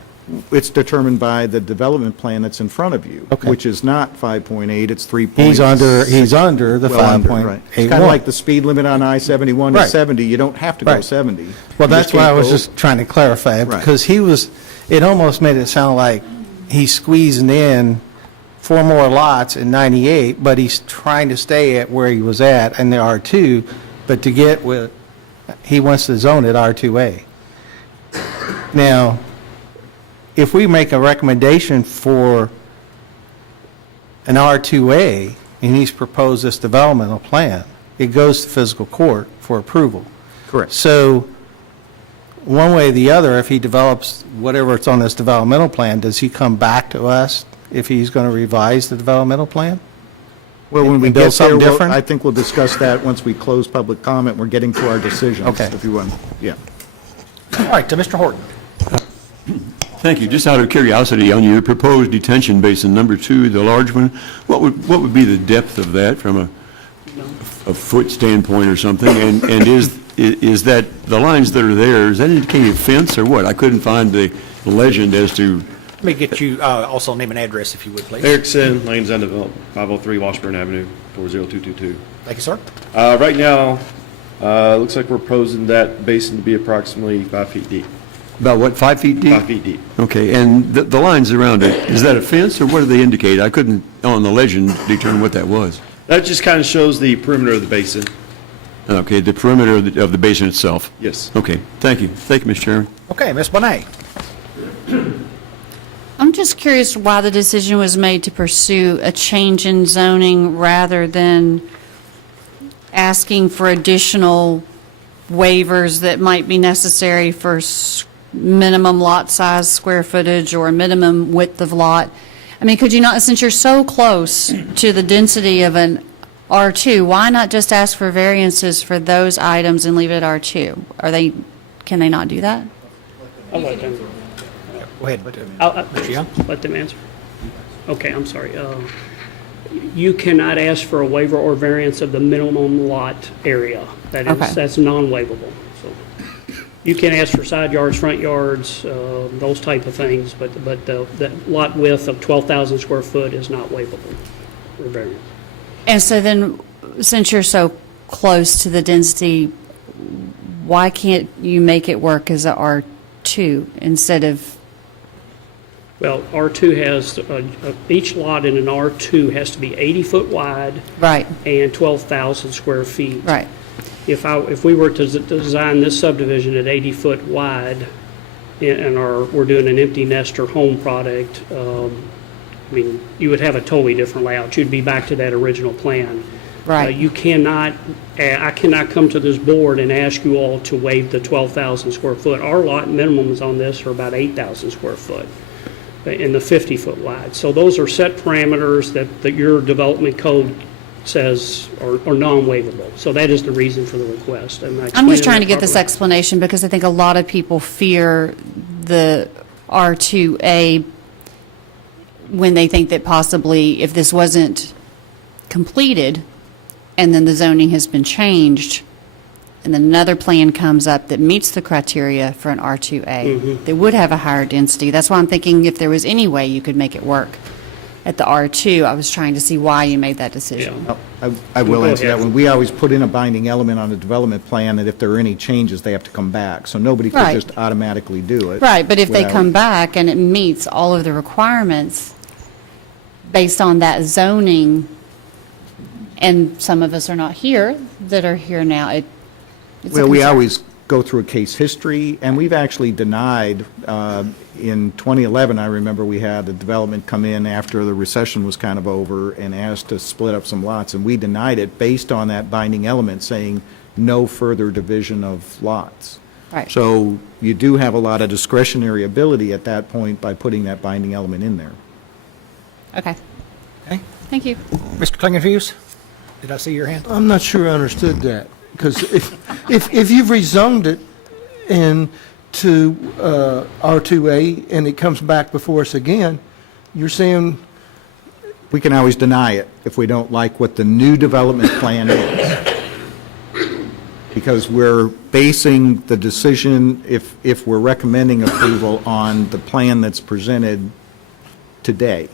It's determined by the development plan that's in front of you, which is not 5.8, it's 3.6. He's under the 5.8. Right. It's kind of like the speed limit on I-71 is 70. You don't have to go 70. Well, that's why I was just trying to clarify, because it almost made it sound like he's squeezing in 4 more lots in 98, but he's trying to stay at where he was at in the R2, but to get with, he wants to zone it R2A. Now, if we make a recommendation for an R2A, and he's proposed this developmental plan, it goes to physical court for approval. Correct. So, one way or the other, if he develops whatever it's on this developmental plan, does he come back to us if he's going to revise the developmental plan? Well, when we get there, I think we'll discuss that once we close public comment. We're getting to our decisions. Okay. If you want, yeah. All right, to Mr. Horton. Thank you. Just out of curiosity, on your proposed detention basin number 2, the large one, what would be the depth of that from a foot standpoint or something? And is that the lines that are there, is that indicating a fence or what? I couldn't find the legend as to. Let me get you also name and address, if you would, please. Erickson, Lanes End Development, 503 Washburn Avenue, 40222. Thank you, sir. Right now, looks like we're proposing that basin to be approximately 5 feet deep. About what, 5 feet deep? 5 feet deep. Okay, and the lines around it, is that a fence or what do they indicate? I couldn't, on the legend, determine what that was. That just kind of shows the perimeter of the basin. Okay, the perimeter of the basin itself. Yes. Okay, thank you. Thank you, Mr. Chairman. Okay, Ms. Bonet. I'm just curious why the decision was made to pursue a change in zoning rather than asking for additional waivers that might be necessary for minimum lot size, square footage, or minimum width of lot. I mean, could you not, since you're so close to the density of an R2, why not just ask for variances for those items and leave it at R2? Can they not do that? I'll let them. Go ahead. Mr. Young? Let them answer. Okay, I'm sorry. You cannot ask for a waiver or variance of the minimum lot area. That's non-waivable. So you can ask for side yards, front yards, those type of things, but the lot width of 12,000 square foot is not waivable or variance. And so then, since you're so close to the density, why can't you make it work as a R2 instead of? Well, R2 has, each lot in an R2 has to be 80 foot wide. Right. And 12,000 square feet. Right. If we were to design this subdivision at 80 foot wide, and we're doing an empty nester home product, I mean, you would have a totally different layout. You'd be back to that original plan. Right. You cannot, I cannot come to this board and ask you all to waive the 12,000 square foot. Our lot minimums on this are about 8,000 square foot in the 50 foot wide. So those are set parameters that your development code says are non-waivable. So that is the reason for the request. I'm just trying to get this explanation because I think a lot of people fear the R2A when they think that possibly if this wasn't completed and then the zoning has been changed and then another plan comes up that meets the criteria for an R2A, that would have a higher density. That's why I'm thinking if there was any way you could make it work at the R2, I was trying to see why you made that decision. Yeah. I will answer that one. We always put in a binding element on the development plan that if there are any changes, they have to come back. So nobody could just automatically do it. Right, but if they come back and it meets all of the requirements based on that zoning, and some of us are not here that are here now, well, we always go through a case history, and we've actually denied, in 2011, I remember we had a development come in after the recession was kind of over and asked to split up some lots, and we denied it based on that binding element saying no further division of lots. Right. So you do have a lot of discretionary ability at that point by putting that binding element in there. Okay. Okay. Thank you. Mr. Klingenfuse, did I see your hand? I'm not sure I understood that, because if you've rezoned it to R2A and it comes back before us again, you're saying, We can always deny it if we don't like what the new development plan is. Because we're basing the decision, if we're recommending approval, on the plan that's presented today.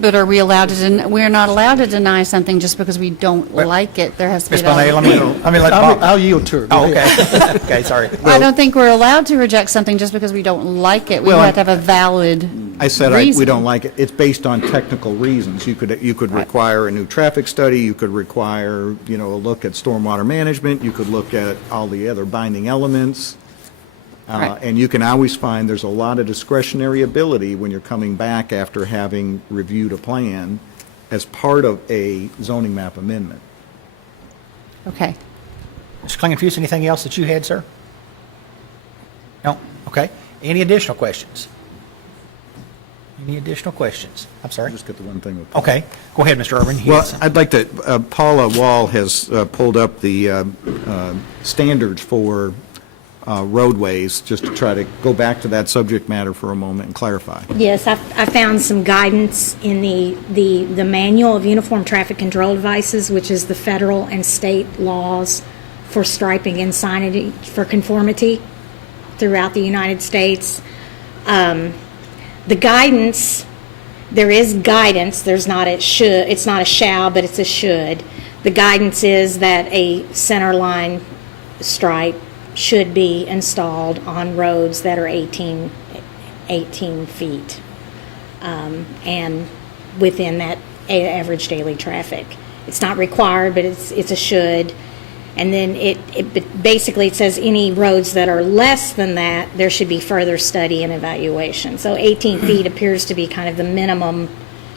But are we allowed to, we're not allowed to deny something just because we don't like it. There has to be. Ms. Bonet, let me let Bob. I'll yield to her. Go Oh, ahead. okay. Okay, sorry. I don't think we're allowed to reject something just because we don't like it. We Well, have to have a valid I said we reason. don't like it. It's based on technical reasons. You could require a new traffic study, you could require, a look at stormwater management, you could look at all the other binding elements. Right. And you can always find there's a lot of discretionary ability when you're coming back after having reviewed a plan as part of a zoning map amendment. Okay. Mr. Klingenfuse, anything else that you had, sir? No? Okay. Any additional questions? Any additional questions? I'm sorry? Just get the one thing with. Okay. Go ahead, Mr. Irvin. You Well, had some- I'd like to, Paula Wall has pulled up the standards for roadways, just to try to go back to that subject matter for a moment and clarify. Yes, I found some guidance in the Manual of Uniform Traffic Control Devices, which is the federal and state laws for striping and signage for conformity throughout the United States. The guidance, there is guidance, there's not a should, it's not a shall, but it's a should. The guidance is that a center line stripe should be installed on roads that are 18 feet and within that average daily traffic. It's not required, but it's a should. And then basically it says any roads that are less than that, there should be further study and evaluation. So 18 feet appears to be kind of the minimum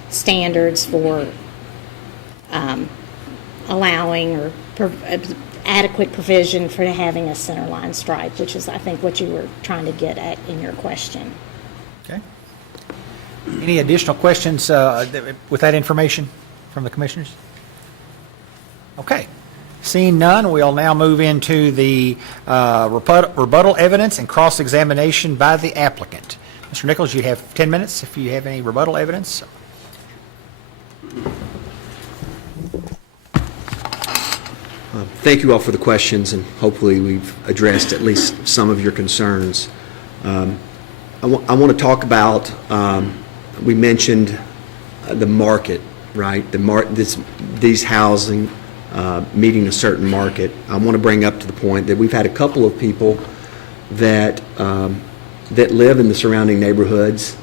standards for allowing or adequate provision for having a center line stripe, which is, I think, what you were trying to get at in your question. Okay. Any additional questions with that information from the commissioners? Okay. Seeing none, we'll now move into the rebuttal evidence and cross-examination by the applicant. Mr. Nichols, you have 10 minutes if you have any rebuttal evidence. Thank you all for the questions, and hopefully we've addressed at least some of your concerns. I want to talk about, we mentioned the market, right? These housing meeting a certain market. I want to bring up to the point that we've had a couple of people that live in the surrounding neighborhoods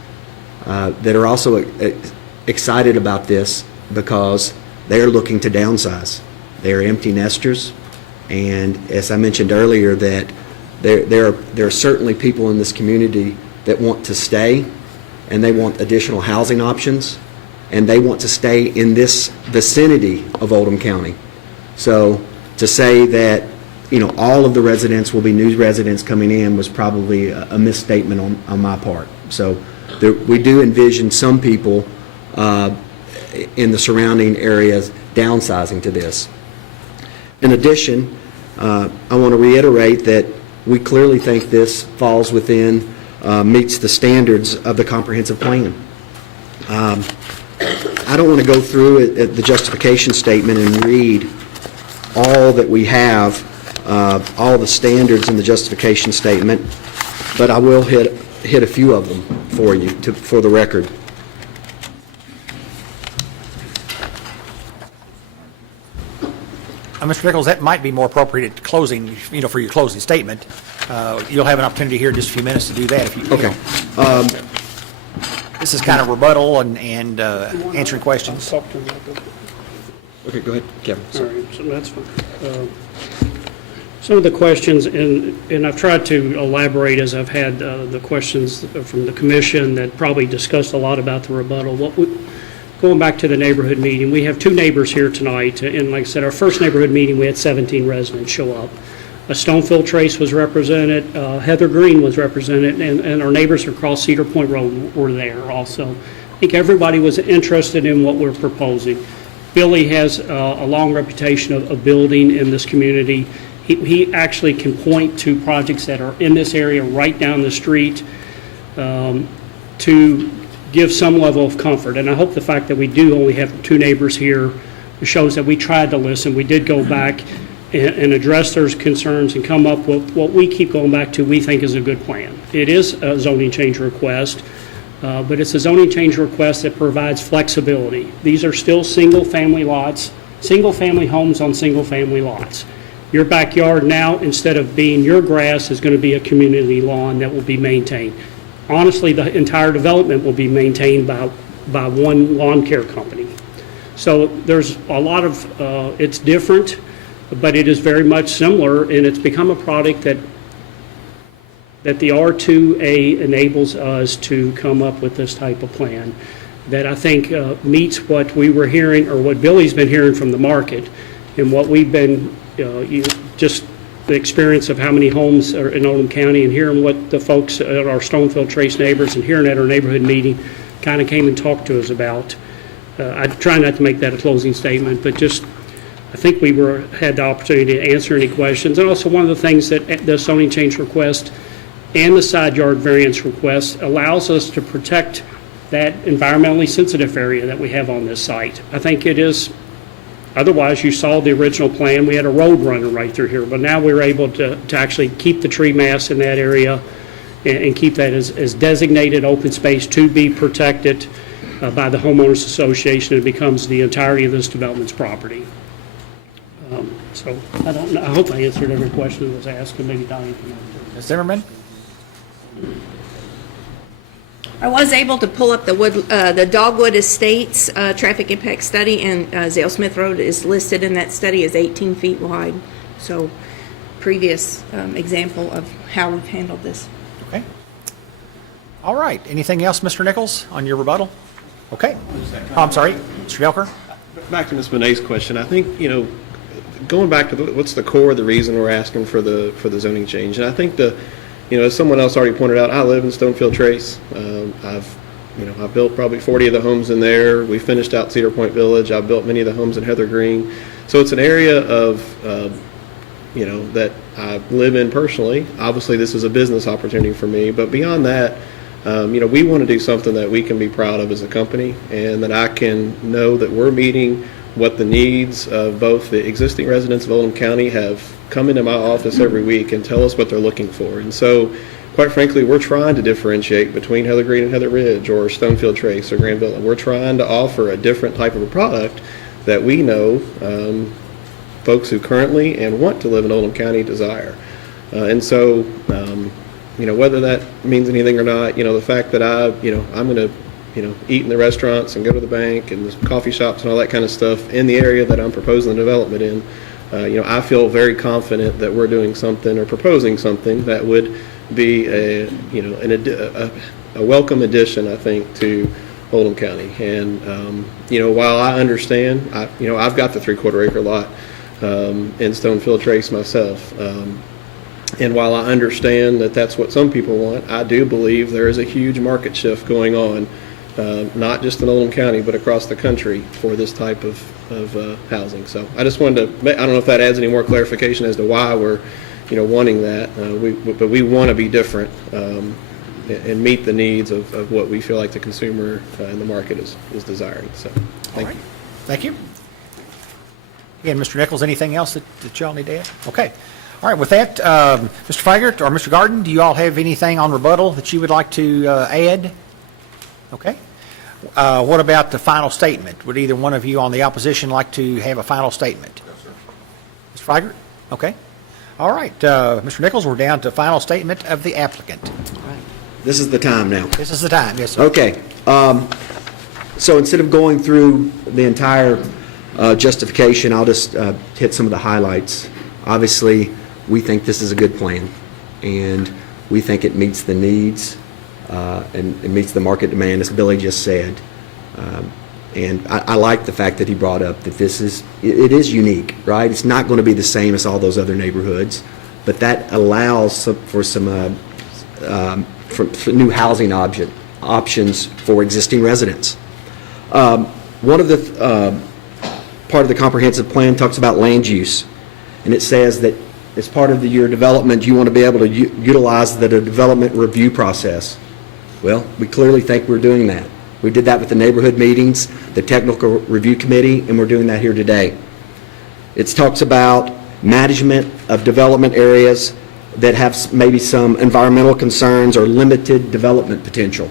that are also excited about this because they are looking to downsize. They are empty nesters, and as I mentioned earlier, that there are certainly people in this community that want to stay, and they want additional housing options, and they want to stay in this vicinity of Oldham County. So to say that all of the residents will be new residents coming in was probably a misstatement on my part. So we do envision some people in the surrounding areas downsizing to this. In addition, I want to reiterate that we clearly think this falls within, meets the standards of the comprehensive plan. I don't want to go through the justification statement and read all that we have, all the standards in the justification statement, but I will hit a few of them for you for the record. Mr. Nichols, that might be more appropriate at closing, for your closing statement. You'll have an opportunity here in just a few minutes to do that if you. Okay. This is kind of rebuttal and answering questions. Talk to him about that. Okay, go ahead, Kevin. All right, so that's fine. Some of the questions, and I've tried to elaborate as I've had the questions from the commission that probably discussed a lot about the rebuttal. Going back to the neighborhood meeting, we have two neighbors here tonight, and like I said, our first neighborhood meeting, we had 17 residents show up. A Stonefield Trace was represented, Heather Green was represented, and our neighbors across Cedar Point Road were there also. I think everybody was interested in what we're proposing. Billy has a long reputation of building in this community. He actually can point to projects that are in this area right down the street to give some level of comfort. And I hope the fact that we do only have two neighbors here shows that we tried to listen. We did go back and address their concerns and come up with what we keep going back to we think is a good plan. It is a zoning change request, but it's a zoning change request that provides flexibility. These are still single-family lots, single-family homes on single-family lots. Your backyard now, instead of being your grass, is going to be a community lawn that will be maintained. Honestly, the entire development will be maintained by one lawn care company. So there's a lot of, it's different, but it is very much similar, and it's become a product that the R2A enables us to come up with this type of plan that I think meets what we were hearing, or what Billy's been hearing from the market, and what we've been, just the experience of how many homes are in Oldham County, and hearing what the folks at our Stonefield Trace neighbors and hearing at our neighborhood meeting kind of came and talked to us about. I try not to make that a closing statement, but just I think we had the opportunity to answer any questions. And also one of the things that the zoning change request and the side yard variance request allows us to protect that environmentally sensitive area that we have on this site. I think it is. Otherwise, you saw the original plan, we had a road running right through here, but now we're able to actually keep the tree mass in that area and keep that as designated open space to be protected by the homeowners association. It becomes the entirety of this development's property. So I don't know, I hope I answered every question that was asked, and maybe Donnie can answer. Ms. Zimmerman? I was able to pull up the Dogwood Estates traffic impact study, and Zale Smith Road is listed in that study as 18 feet wide. So previous example of how we've handled this. Okay. All right. Anything else, Mr. Nichols, on your rebuttal? Okay. Oh, I'm sorry, Mr. Delker? Back to Ms. Benet's question, I think, going back to what's the core of the reason we're asking for the zoning change, and I think as someone else already pointed out, I live in Stonefield Trace. I've built probably 40 of the homes in there. We finished out Cedar Point Village. I've built many of the homes in Heather Green. So it's an area of, that I live in personally. Obviously, this is a business opportunity for me, but beyond that, we want to do something that we can be proud of as a company, and that I can know that we're meeting what the needs of both the existing residents of Oldham County have come into my office every week and tell us what they're looking for. And so, quite frankly, we're trying to differentiate between Heather Green and Heather Ridge, or Stonefield Trace or Granville. We're trying to offer a different type of a product that we know folks who currently and want to live in Oldham County desire. And so, whether that means anything or not, the fact that I'm going to eat in the restaurants and go to the bank and the coffee shops and all that kind of stuff in the area that I'm proposing the development in, I feel very confident that we're doing something or proposing something that would be a welcome addition, I think, to Oldham County. And, while I understand, I've got the 3/4 acre lot in Stonefield Trace myself. And while I understand that that's what some people want, I do believe there is a huge market shift going on, not just in Oldham County, but across the country for this type of housing. So I just wanted to, I don't know if that adds any more clarification as to why we're, wanting that. But we want to be different and meet the needs of what we feel like the consumer and the market is desiring. So thank you. Thank you. Again, Mr. Nichols, anything else that y'all need to add? Okay. All right, with that, Mr. Feigerт or Mr. Garden, do you all have anything on rebuttal that you would like to add? Okay. What about the final statement? Would either one of you on the opposition like to have a final statement? Yes, sir. Mr. Feigert? Okay. All right, Mr. Nichols, we're down to final statement of the applicant. This is the time now. This is the time, yes, sir. Okay. So instead of going through the entire justification, I'll just hit some of the highlights. Obviously, we think this is a good plan, and we think it meets the needs and it meets the market demand, as Billy just said. And I like the fact that he brought up that it is unique, right? It's not going to be the same as all those other neighborhoods, but that allows for some for new housing options for existing residents. One of the part of the comprehensive plan talks about land use, and it says that as part of your development, you want to be able to utilize the development review process. Well, we clearly think we're doing that. We did that with the neighborhood meetings, the technical review committee, and we're doing that here today. It talks about management of development areas that have maybe some environmental concerns or limited development potential.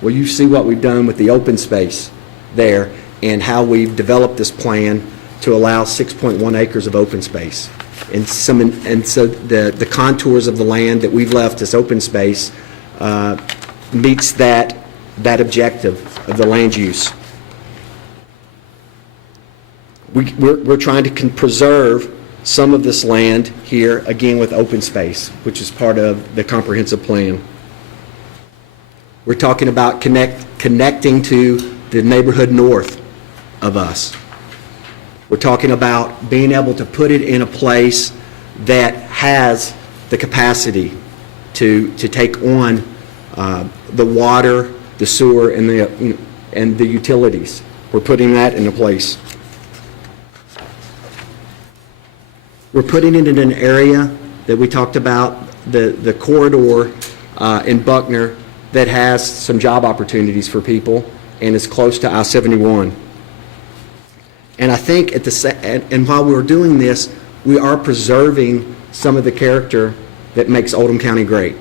Well, you see what we've done with the open space there and how we've developed this plan to allow 6.1 acres of open space. And so the contours of the land that we've left as open space meets that objective of the land use. We're trying to preserve some of this land here, again, with open space, which is part of the comprehensive plan. We're talking about connecting to the neighborhood north of us. We're talking about being able to put it in a place that has the capacity to take on the water, the sewer, and the utilities. We're putting that into place. We're putting it in an area that we talked about, the corridor in Buckner, that has some job opportunities for people and is close to I-71. And I think and while we're doing this, we are preserving some of the character that makes Oldham County great.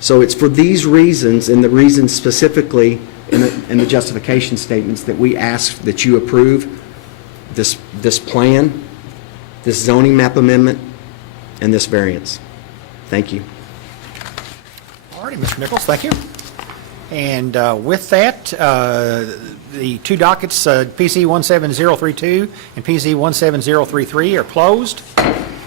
So it's for these reasons, and the reasons specifically in the justification statements, that we ask that you approve this plan, this zoning map amendment, and this variance. Thank you. All righty, Mr. Nichols, thank you. And with that, the two dockets, PC 17032 and PC 17033, are closed.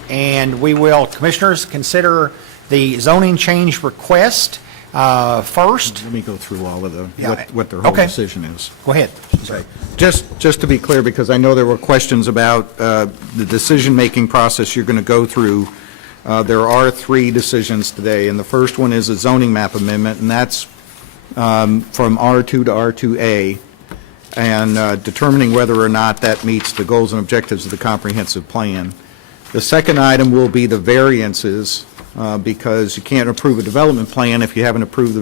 And we will, Commissioners, consider the zoning change request first. Let me go through all of what their whole Okay. decision is. Go ahead. Okay. Just to be clear, because I know there were questions about the decision-making process you're going to go through. There are three decisions today, and the first one is a zoning map amendment, and that's from R2 to R2A, and determining whether or not that meets the goals and objectives of the comprehensive plan. The second item will be the variances, because you can't approve a development plan if you haven't approved the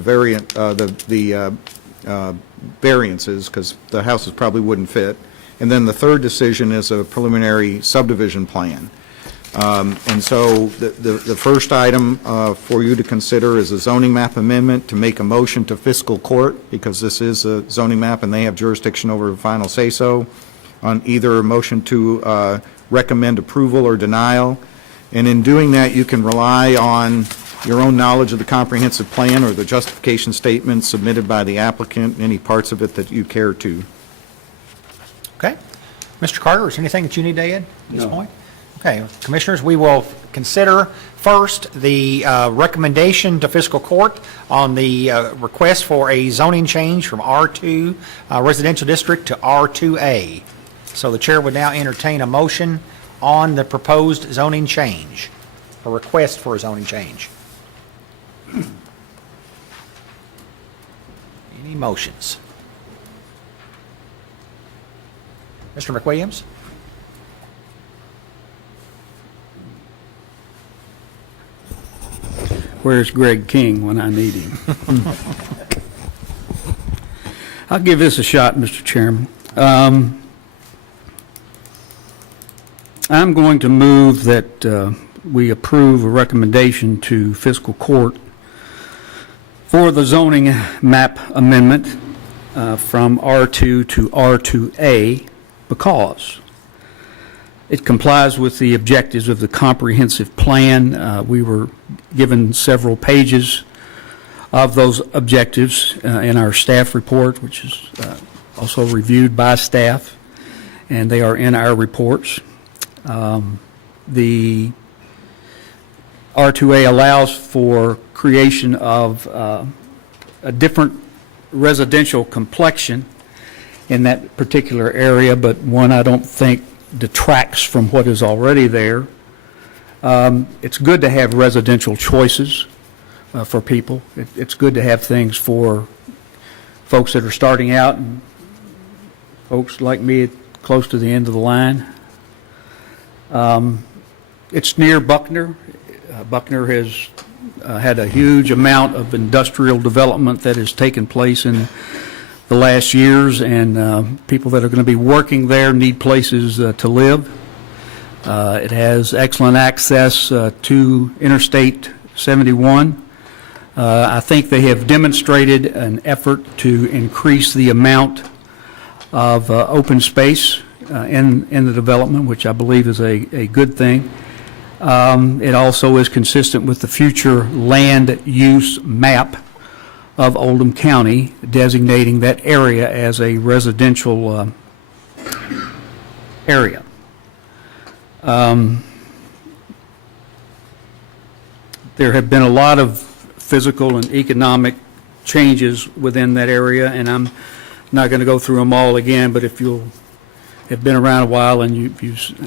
variances, because the houses probably wouldn't fit. And then the third decision is a preliminary subdivision plan. And so the first item for you to consider is a zoning map amendment to make a motion to fiscal court, because this is a zoning map and they have jurisdiction over the final say-so, on either a motion to recommend approval or denial. And in doing that, you can rely on your own knowledge of the comprehensive plan or the justification statement submitted by the applicant, any parts of it that you care to. Okay. Mr. Carter, is there anything that you need to add at this point? Okay, Commissioners, we will consider first the recommendation to fiscal court on the request for a zoning change from R2 residential district to R2A. So the chair would now entertain a motion on the proposed zoning change, a request for a zoning change. Any motions? Mr. McWilliams? Where's Greg King when I need him? I'll give this a shot, Mr. Chairman. I'm going to move that we approve a recommendation to fiscal court for the zoning map amendment from R2 to R2A, because it complies with the objectives of the comprehensive plan. We were given several pages of those objectives in our staff report, which is also reviewed by staff, and they are in our reports. The R2A allows for creation of a different residential complexion in that particular area, but one I don't think detracts from what is already there. It's good to have residential choices for people. It's good to have things for folks that are starting out and folks like me close to the end of the line. It's near Buckner. Buckner has had a huge amount of industrial development that has taken place in the last years, and people that are going to be working there need places to live. It has excellent access to Interstate 71. I think they have demonstrated an effort to increase the amount of open space in the development, which I believe is a good thing. It also is consistent with the future land use map of Oldham County, designating that area as a residential area. There have been a lot of physical and economic changes within that area, and I'm not going to go through them all again, but if you'll have been around a while, and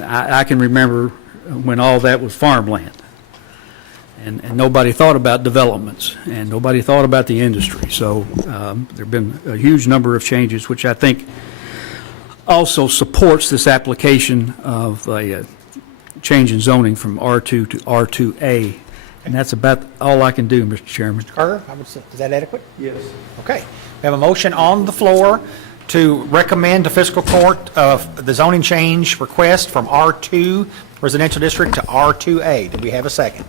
I can remember when all that was farmland, and nobody thought about developments, and nobody thought about the industry. So there have been a huge number of changes, which I think also supports this application of a change in zoning from R2 to R2A. And that's about all I can do, Mr. Chairman. Mr. Carter, is that adequate? Yes. Okay. We have a motion on the floor to recommend to fiscal court of the zoning change request from R2 residential district to R2A. Do we have a second?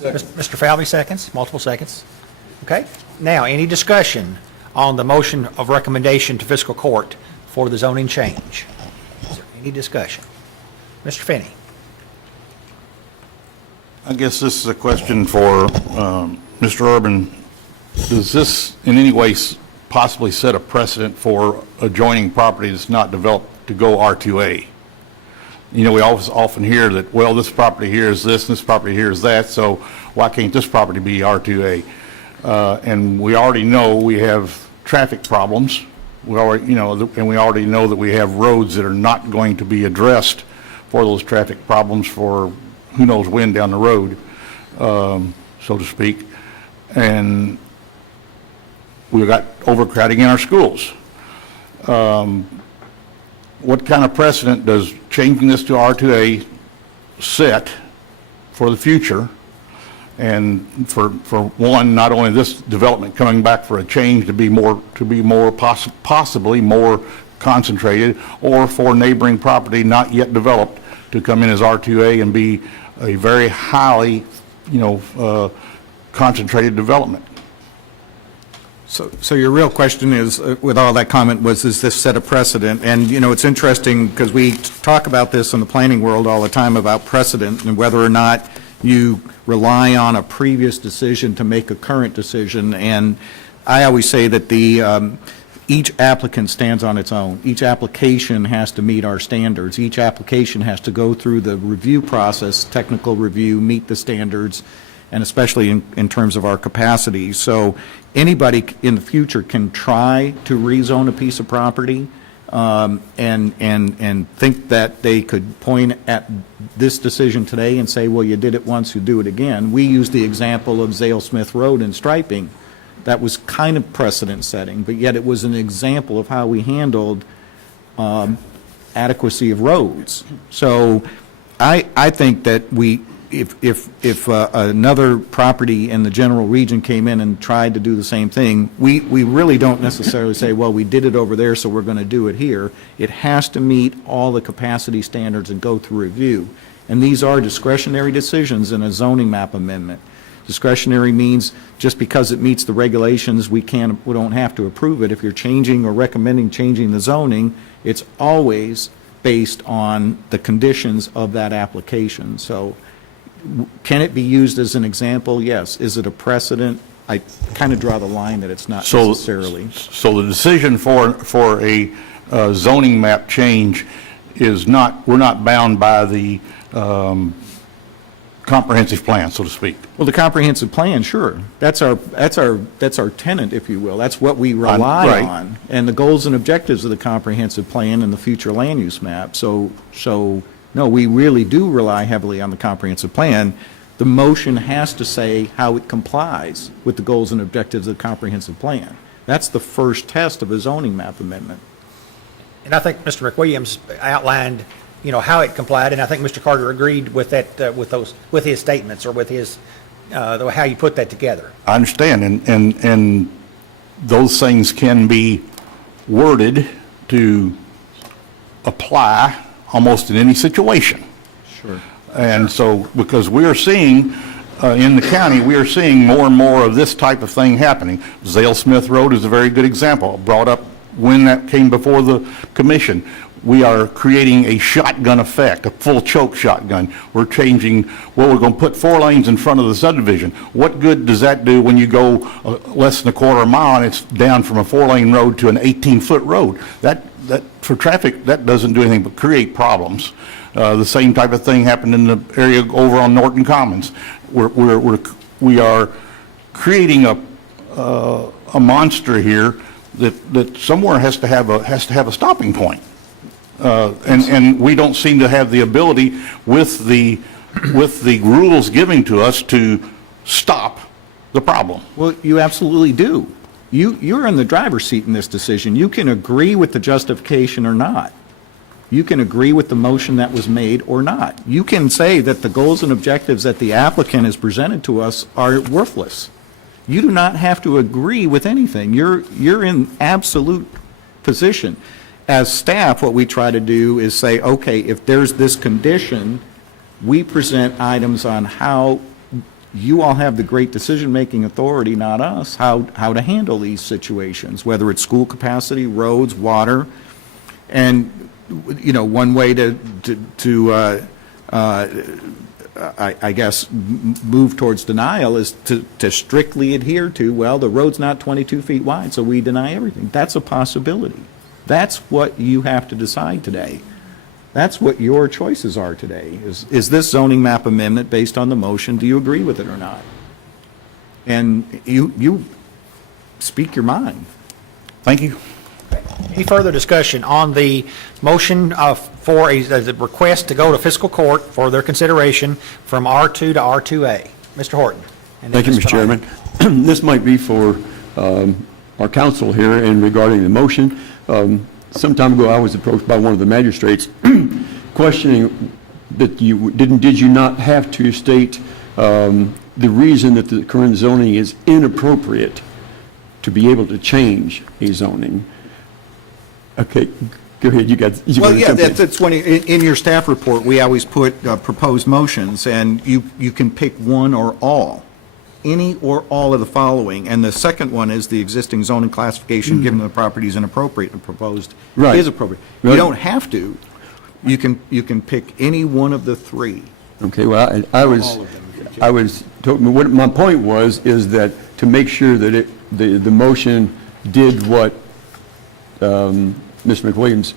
Mr. Falvey seconds, multiple seconds. Okay. Now, any discussion on the motion of recommendation to fiscal court for the zoning change? Is there any discussion? Mr. Finney. I guess this is a question for Mr. Urban. Does this in any way possibly set a precedent for adjoining property that's not developed to go R2A? You know, we often hear that, well, this property here is this, and this property here is that, so why can't this property be R2A? And we already know we have traffic problems. We already, and we already know that we have roads that are not going to be addressed for those traffic problems for who knows when down the road, so to speak. And we've got overcrowding in our schools. What kind of precedent does changing this to R2A set for the future? And for one, not only this development coming back for a change to be possibly more concentrated, or for neighboring property not yet developed to come in as R2A and be a very highly, concentrated development. So your real question is, with all that comment, does this set a precedent? And, it's interesting because we talk about this in the planning world all the time about precedent and whether or not you rely on a previous decision to make a current decision. And I always say that each applicant stands on its own. Each application has to meet our standards. Each application has to go through the review process, technical review, meet the standards, and especially in terms of our capacity. So anybody in the future can try to rezone a piece of property and think that they could point at this decision today and say, well, you did it once, you do it again. We use the example of Zale Smith Road and striping. That was kind of precedent setting, but yet it was an example of how we handled adequacy of roads. So I think that if another property in the general region came in and tried to do the same thing, we really don't necessarily say, well, we did it over there, so we're going to do it here. It has to meet all the capacity standards and go through review. And these are discretionary decisions in a zoning map amendment. Discretionary means just because it meets the regulations, we don't have to approve it. If you're changing or recommending changing the zoning, it's always based on the conditions of that application. So can it be used as an example? Yes. Is it a precedent? I kind of draw the line that it's not necessarily. So the decision for a zoning map change is not, we're not bound by the comprehensive plan, so to speak. Well, the comprehensive plan, sure. That's our tenant, if you will. That's what we rely Right. on. And the goals and objectives of the comprehensive plan and the future land use map. So, no, we really do rely heavily on the comprehensive plan. The motion has to say how it complies with the goals and objectives of the comprehensive plan. That's the first test of a zoning map amendment. And I think Mr. McWilliams outlined, how it complied, and I think Mr. Carter agreed with that, with his statements, or with his, how you put that together. I understand, and those things can be worded to apply almost in any situation. Sure. And so, because we are seeing, in the county, we are seeing more and more of this type of thing happening. Zale Smith Road is a very good example, brought up when that came before the commission. We are creating a shotgun effect, a full choke shotgun. We're changing, well, we're going to put 4 lanes in front of the subdivision. What good does that do when you go less than a quarter mile and it's down from a 4-lane road to an 18-foot road? That for traffic, that doesn't do anything but create problems. The same type of thing happened in the area over on Norton Commons. We are creating a monster here that somewhere has to have a stopping point. And we don't seem to have the ability with the rules giving to us to stop the problem. Well, you absolutely do. You're in the driver's seat in this decision. You can agree with the justification or not. You can agree with the motion that was made or not. You can say that the goals and objectives that the applicant has presented to us are worthless. You do not have to agree with anything. You're in absolute position. As staff, what we try to do is say, okay, if there's this condition, we present items on how you all have the great decision-making authority, not us, how to handle these situations, whether it's school capacity, roads, water. And, one way to I guess, move towards denial is to strictly adhere to, well, the road's not 22 feet wide, so we deny everything. That's a possibility. That's what you have to decide today. That's what your choices are today. Is this zoning map amendment based on the motion? Do you agree with it or not? And you speak your mind. Thank you. Any further discussion on the motion for the request to go to fiscal court for their consideration from R2 to R2A? Mr. Horton. Thank you, Mr. Chairman. This might be for our counsel here in regarding the motion. Some time ago, I was approached by one of the magistrates questioning that did you not have to state the reason that the current zoning is inappropriate to be able to change a zoning? Okay, go ahead. Well, yeah, that's when in your staff report, we always put proposed motions, and you can pick one or all. Any or all of the following, and the second one is the existing zoning classification given the property is inappropriate and proposed is appropriate. Right. You don't have to. You can pick any one of the 3. Okay, well, what my point is that to make sure that the motion did what Mr. McWilliams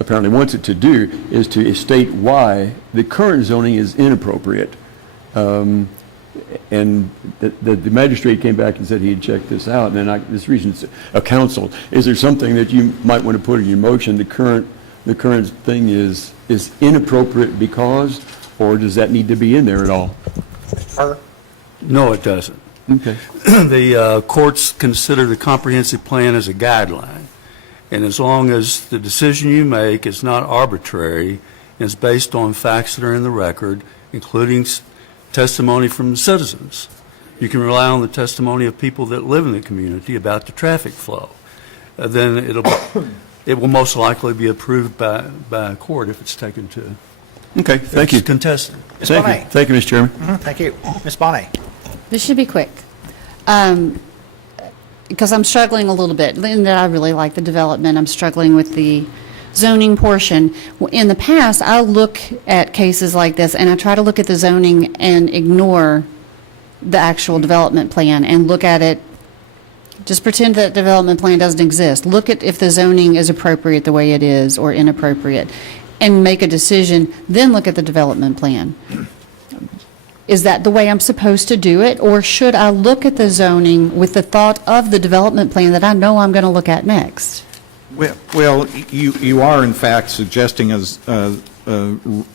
apparently wants it to do, is to state why the current zoning is inappropriate. And the magistrate came back and said he had checked this out, and then this reason's a counsel. Is there something that you might want to put in your motion? The current thing is inappropriate because, or does that need to be in there at all? No, it doesn't. Okay. The courts consider the comprehensive plan as a guideline, and as long as the decision you make is not arbitrary, and is based on facts that are in the record, including testimony from citizens. You can rely on the testimony of people that live in the community about the traffic flow. Then it will most likely be approved by a court if it's taken to. Okay, thank you. Contested. Ms. Bonet. Thank you, Mr. Chairman. Thank you. Ms. Bonet. This should be quick. Because I'm struggling a little bit. In that I really like the development. I'm struggling with the zoning portion. In the past, I'll look at cases like this and I try to look at the zoning and ignore the actual development plan and look at it, just pretend that development plan doesn't exist. Look at if the zoning is appropriate the way it is or inappropriate and make a decision, then look at the development plan. Is that the way I'm supposed to do it? Or should I look at the zoning with the thought of the development plan that I know I'm going to look at next? Well, you are in fact suggesting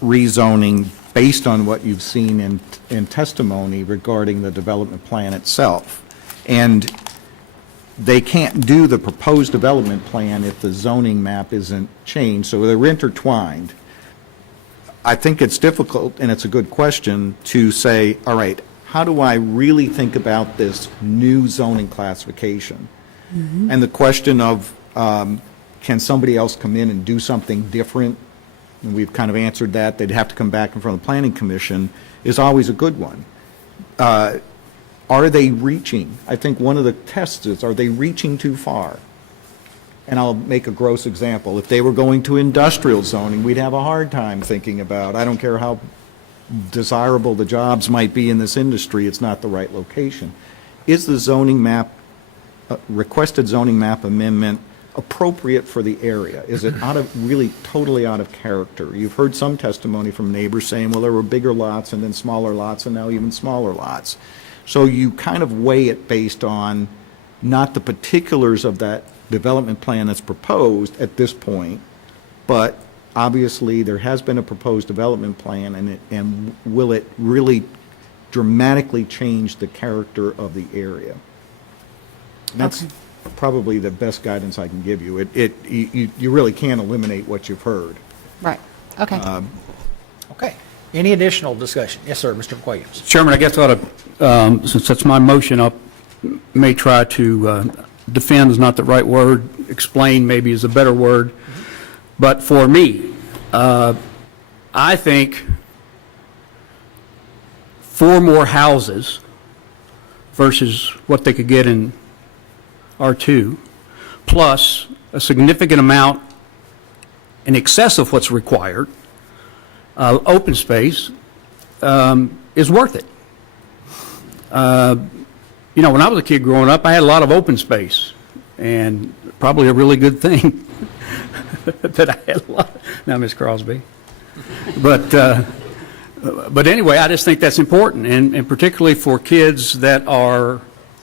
rezoning based on what you've seen in testimony regarding the development plan itself. And they can't do the proposed development plan if the zoning map isn't changed, so they're intertwined. I think it's difficult, and it's a good question, to say, all right, how do I really think about this new zoning classification? And the question of, can somebody else come in and do something different? And we've kind of answered that. They'd have to come back in front of the Planning Commission, is always a good one. Are they reaching? I think one of the tests is, are they reaching too far? And I'll make a gross example. If they were going to industrial zoning, we'd have a hard time thinking about, I don't care how desirable the jobs might be in this industry, it's not the right location. Is the zoning map, requested zoning map amendment appropriate for the area? Is it really totally out of character? You've heard some testimony from neighbors saying, well, there were bigger lots and then smaller lots and now even smaller lots. So you kind of weigh it based on not the particulars of that development plan that's proposed at this point, but obviously there has been a proposed development plan, and will it really dramatically change the character of the area? That's probably the best guidance I can give you. You really can't eliminate what you've heard. Right. Okay. Okay. Any additional discussion? Yes, sir, Mr. Williams. Chairman, I guess I ought to, since that's my motion, I may try to defend is not the right word, explain maybe is a better word. But for me, I think 4 more houses versus what they could get in R2, plus a significant amount in excess of what's required, open space, is worth it. You know, when I was a kid growing up, I had a lot of open space, and probably a really good thing that I had a lot. Now, Miss Crosby. But anyway, I just think that's important, and particularly for kids that are,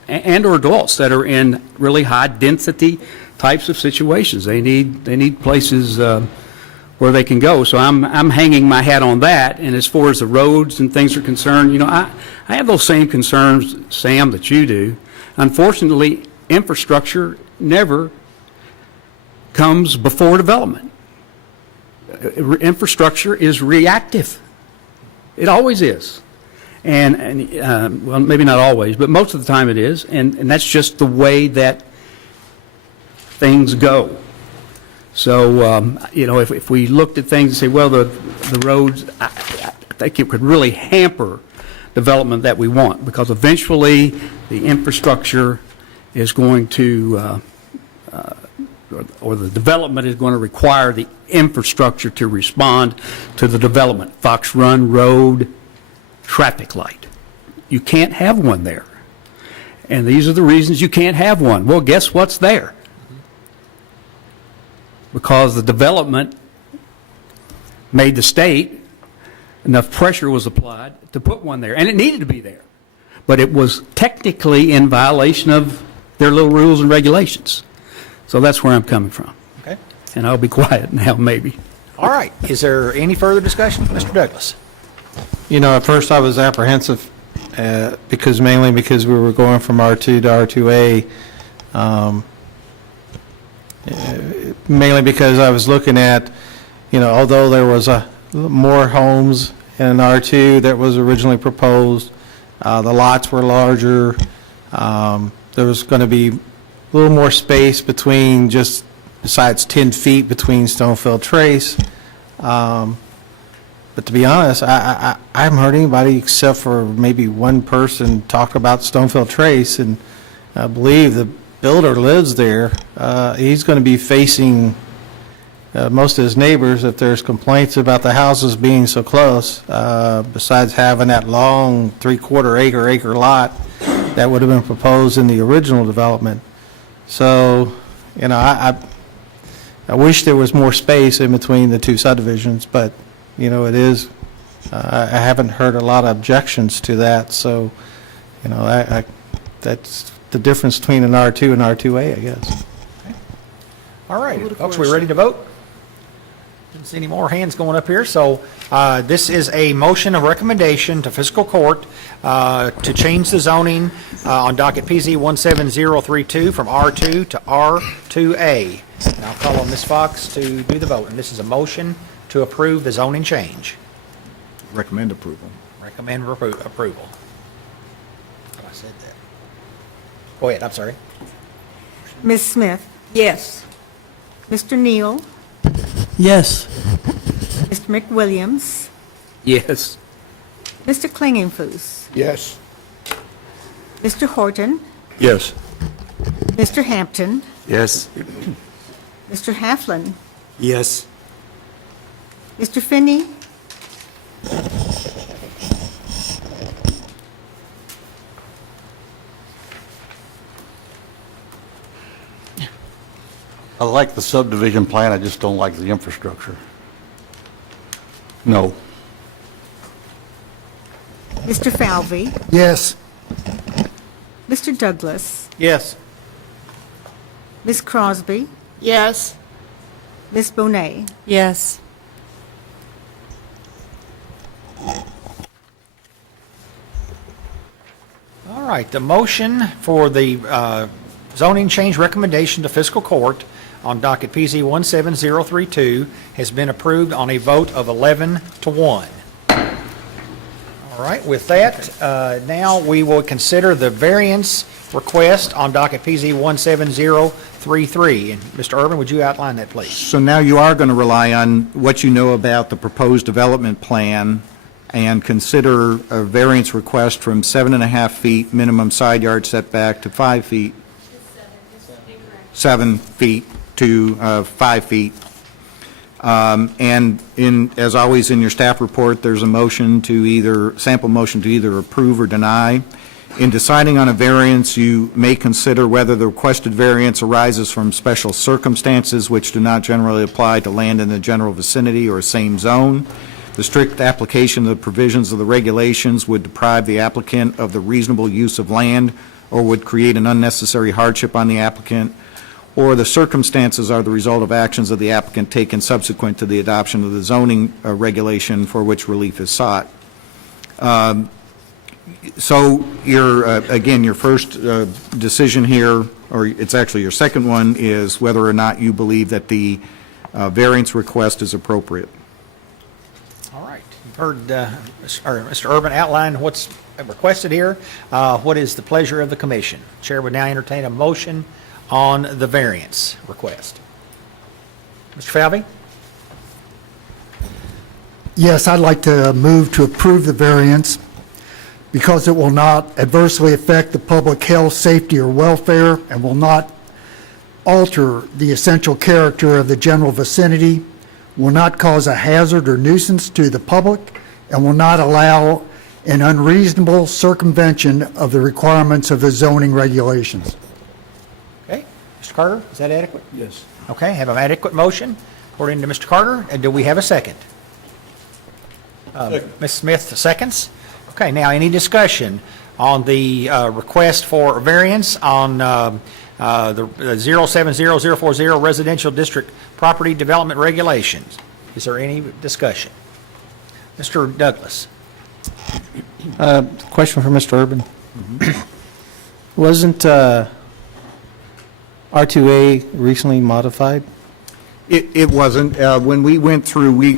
and/or adults that are in really high-density types of situations. They need places where they can go. So I'm hanging my hat on that. And as far as the roads and things are concerned, you know, I have those same concerns, Sam, that you do. Unfortunately, infrastructure never comes before development. Infrastructure is reactive. It always is. And well, maybe not always, but most of the time it is. And that's just the way that things go. So, you know, if we looked at things and say, well, the roads, I think it could really hamper development that we want, because eventually the infrastructure is going to, or the development is going to require the infrastructure to respond to the development. Fox Run Road, traffic light. You can't have one there. And these are the reasons you can't have one. Well, guess what's there? Because the development made the state, enough pressure was applied to put one there, and it needed to be there. But it was technically in violation of their little rules and regulations. So that's where I'm coming from. Okay. And I'll be quiet now, maybe. All right. Is there any further discussion? Mr. Douglas. You know, at first I was apprehensive mainly because we were going from R2 to R2A. Mainly because I was looking at, you know, although there was more homes in R2 that was originally proposed, the lots were larger, there was going to be a little more space between, just besides 10 feet between Stonefield Trace. But to be honest, I haven't heard anybody except for maybe one person talk about Stonefield Trace, and I believe the builder lives there. He's going to be facing most of his neighbors if there's complaints about the houses being so close, besides having that long 3/4 acre lot that would have been proposed in the original development. So, you know, I wish there was more space in between the two subdivisions, but, you know, it is I haven't heard a lot of objections to that, so, you know, that's the difference between an R2 and R2A, I guess. All right, folks, we ready to vote? Didn't see any more hands going up here, so this is a motion of recommendation to fiscal court to change the zoning on docket PZ 17032 from R2 to R2A. And I'll call on Ms. Fox to do the vote, and this is a motion to approve the zoning change. Recommend approval. Recommend approval. I said that. Go ahead, I'm sorry. Ms. Smith? Yes. Mr. Neal? Yes. Mr. McWilliams? Yes. Mr. Klingenfuss? Yes. Mr. Horton? Yes. Mr. Hampton? Yes. Mr. Halflin? Yes. Mr. Finney? I like the subdivision plan, I just don't like the infrastructure. No. Mr. Falvey? Yes. Mr. Douglas? Yes. Ms. Crosby? Yes. Ms. Bonet? Yes. All right, the motion for the zoning change recommendation to fiscal court on docket PZ 17032 has been approved on a vote of 11 to 1. All right, with that, now we will consider the variance request on docket PZ 17033. And Mr. Urban, would you outline that, please? So now you are going to rely on what you know about the proposed development plan and consider a variance request from 7.5 feet minimum side yard setback to 5 feet. 7 feet to 5 feet. And as always in your staff report, there's a sample motion to either approve or deny. In deciding on a variance, you may consider whether the requested variance arises from special circumstances which do not generally apply to land in the general vicinity or same zone. The strict application of the provisions of the regulations would deprive the applicant of the reasonable use of land or would create an unnecessary hardship on the applicant, or the circumstances are the result of actions of the applicant taken subsequent to the adoption of the zoning regulation for which relief is sought. So your first decision here, or it's actually your second one, is whether or not you believe that the variance request is appropriate. All right, you've heard Mr. Urban outline what's requested here. What is the pleasure of the commission? Chair would now entertain a motion on the variance request. Mr. Falvey? Yes, I'd like to move to approve the variance because it will not adversely affect the public health, safety, or welfare and will not alter the essential character of the general vicinity, will not cause a hazard or nuisance to the public, and will not allow an unreasonable circumvention of the requirements of the zoning regulations. Okay. Mr. Carter, is that adequate? Yes. Okay, have an adequate motion according to Mr. Carter. And do we have a second? Ms. Smith seconds. Okay, now any discussion on the request for variance on the 070040 residential district property development regulations? Is there any discussion? Mr. Douglas? Question for Mr. Urban. Wasn't R2A recently modified? It wasn't. When we went through,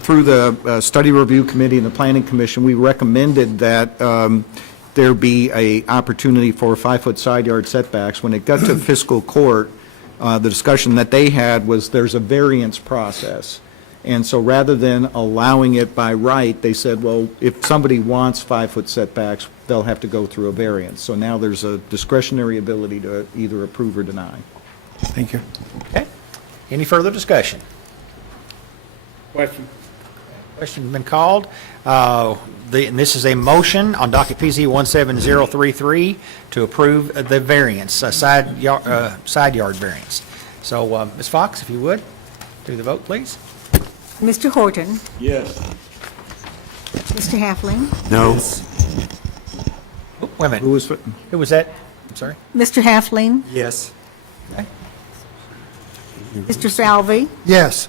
through the study review committee and the planning commission, we recommended that there be a opportunity for 5-foot side yard setbacks. When it got to fiscal court, the discussion that they had was there's a variance process. And so rather than allowing it by right, they said, well, if somebody wants 5-foot setbacks, they'll have to go through a variance. So now there's a discretionary ability to either approve or deny. Thank you. Okay. Any further discussion? Question. Question been called. And this is a motion on docket PZ 17033 to approve the variance, side yard variance. So, Ms. Fox, if you would, do the vote, please. Mr. Horton? Yes. Mr. Halfling, No. Wait a minute. Who was that? I'm sorry. Mr. Halfling, Yes. Mr. Falvey, Yes.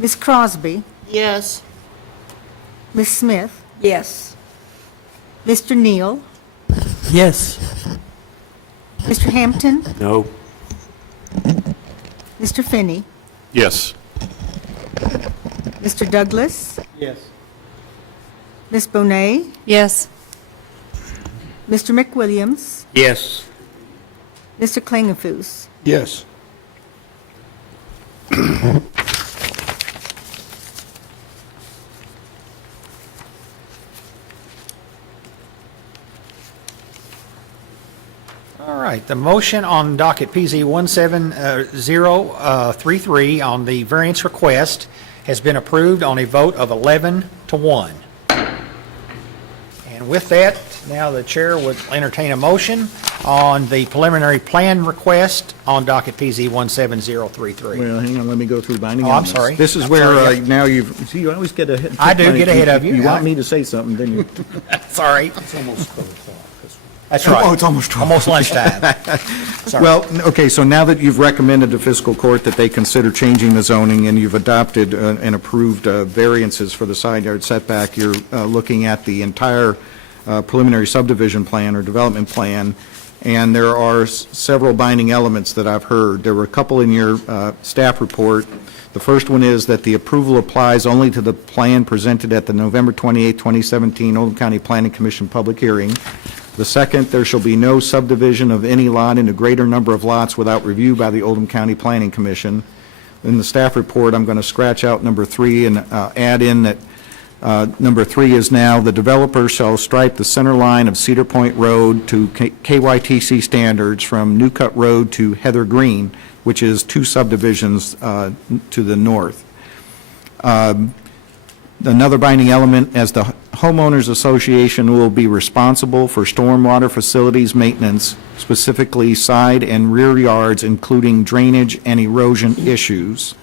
Ms. Crosby, Yes. Ms. Smith, Yes. Mr. Neal, Yes. Mr. Hampton, No. Mr. Finney, Yes. Mr. Douglas, Yes. Ms. Bonet, Yes. Mr. McWilliams, Yes. Mr. Klingenfuss. Yes. All right, the motion on docket PZ 17033 on the variance request has been approved on a vote of 11-1. And with that, now the chair would entertain a motion on the preliminary plan request on docket PZ 17033. Well, hang on, let me go through binding Oh, I'm elements. sorry. This is I'm where, sorry, yeah. now you've, see, you always get ahead. I do get ahead of you. You want me to say something, then you. Sorry. It's almost 12 o'clock. That's right. Oh, it's almost 12. Almost lunchtime. Sorry. Well, okay, so now that you've recommended to fiscal court that they consider changing the zoning and you've adopted and approved variances for the side yard setback, you're looking at the entire preliminary subdivision plan or development plan, and there are several binding elements that I've heard. There were a couple in your staff report. The first one is that the approval applies only to the plan presented at the November 28, 2017 Oldham County Planning Commission public hearing. The second, there shall be no subdivision of any lot into greater number of lots without review by the Oldham County Planning Commission. In the staff report, I'm going to scratch out number 3 and add in that number 3 is now, the developer shall stripe the center line of Cedar Point Road to KYTC standards from New Cut Road to Heather Green, which is 2 subdivisions to the north. Another binding element, as the homeowners association will be responsible for stormwater facilities maintenance, specifically side and rear yards, including drainage and erosion issues.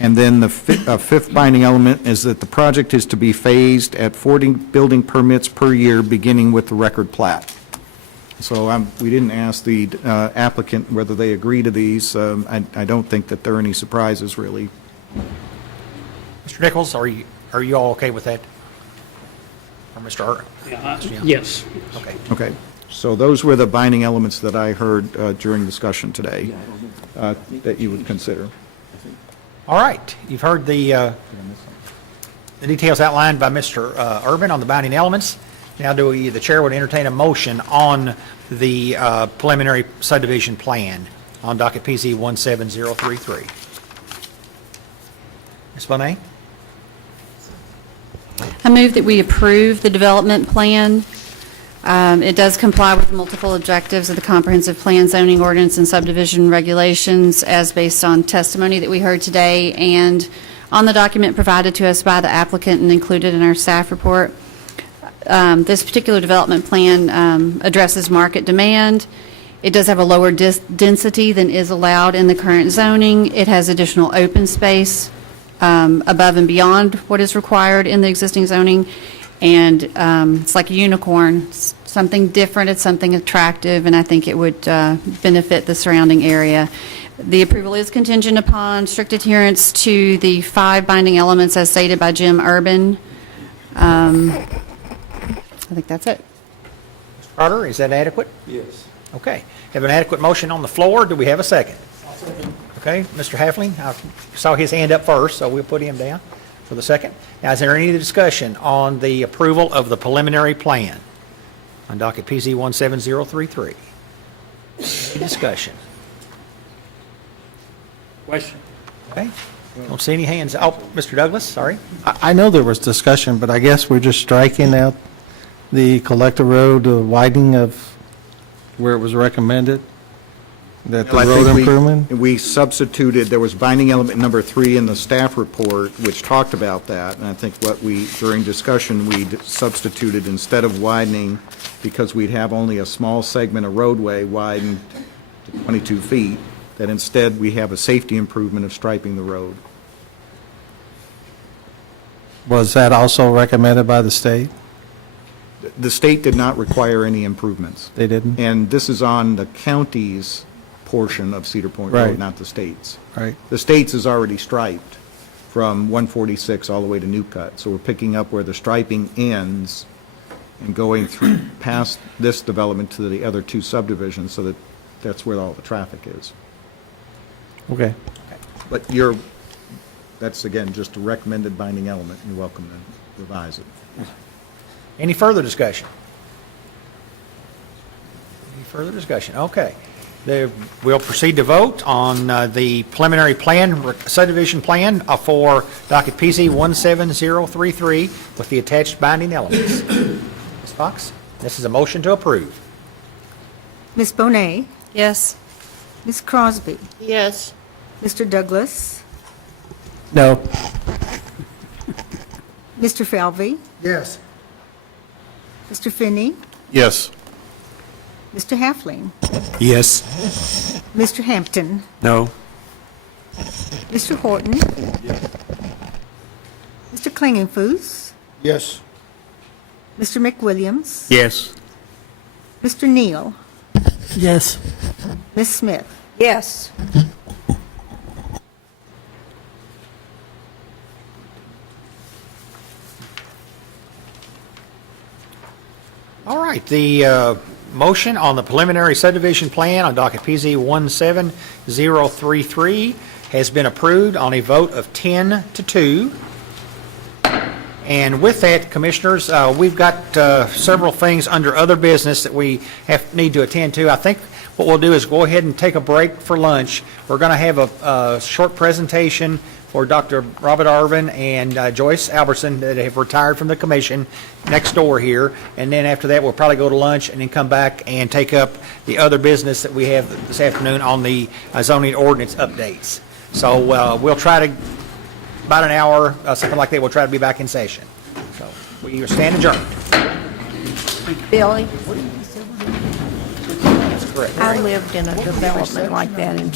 And then the fifth binding element is that the project is to be phased at 40 building permits per year, beginning with the record plat. So we didn't ask the applicant whether they agree to these. I don't think that there are any surprises, really. Mr. Nichols, are you all okay with that? Or Mr. Hart? Yes. Okay. Okay. So those were the binding elements that I heard during discussion today that you would consider. All right. You've heard the details outlined by Mr. Urban on the binding elements. Now the chair would entertain a motion on the preliminary subdivision plan on docket PZ 17033. Ms. Bonet? I move that we approve the development plan. It does comply with multiple objectives of the comprehensive plan, zoning ordinance, and subdivision regulations as based on testimony that we heard today and on the document provided to us by the applicant and included in our staff report. This particular development plan addresses market demand. It does have a lower density than is allowed in the current zoning. It has additional open space above and beyond what is required in the existing zoning. And it's like a unicorn. It's something different, it's something attractive, and I think it would benefit the surrounding area. The approval is contingent upon strict adherence to the 5 binding elements as stated by Jim Urban. I think that's it. Mr. Carter, is that adequate? Yes. Okay. Have an adequate motion on the floor. Do we have a second? Okay. Mr. Halfling, I saw his hand up first, so we'll put him down for the second. Now, is there any discussion on the approval of the preliminary plan on docket PZ 17033? Any discussion? Question. Okay. Don't see any hands. Oh, Mr. Douglas, sorry. I know there was discussion, but I guess we're just striking out the collector road, widening of where it was recommended, that the Well, I road think improvement. we substituted, there was binding element number 3 in the staff report, which talked about that, and I think during discussion, we substituted instead of widening, because we'd have only a small segment of roadway widened to 22 feet, that instead we have a safety improvement of striping the road. Was that also recommended by the state? The state did not require any improvements. They didn't? And this is on the county's portion of Cedar Point Right. Road, not the state's. Right. The state's is already striped from 146 all the way to New Cut. So we're picking up where the striping ends and going through past this development to the other two subdivisions, so that that's where all the traffic is. Okay. But that's again, just a recommended binding element. You're welcome to revise it. Any further discussion? Any further discussion? Okay. We'll proceed to vote on the preliminary plan, subdivision plan for docket PC 17033 with the attached binding elements. Ms. Fox, this is a motion to approve. Ms. Bonet, Yes. Ms. Crosby, Yes. Mr. Douglas, No. Mr. Falvey, Yes. Mr. Finney, Yes. Mr. Halfling, Yes. Mr. Hampton, No. Mr. Horton, Mr. Klingenfuss, Yes. Mr. McWilliams, Yes. Mr. Neal, Yes. Ms. Smith. Yes. All right, the motion on the preliminary subdivision plan on docket PZ 17033 has been approved on a vote of 10 to 2. And with that, Commissioners, we've got several things under other business that we need to attend to. I think what we'll do is go ahead and take a break for lunch. We're going to have a short presentation for Dr. Robert Arvin and Joyce Albertson that have retired from the commission next door here. And then after that, we'll probably go to lunch and then come back and take up the other business that we have this afternoon on the zoning ordinance updates. So we'll try to, about an hour, something like that, we'll try to be back in session. So we stand adjourned. Billy, That's correct. I lived in a development like that in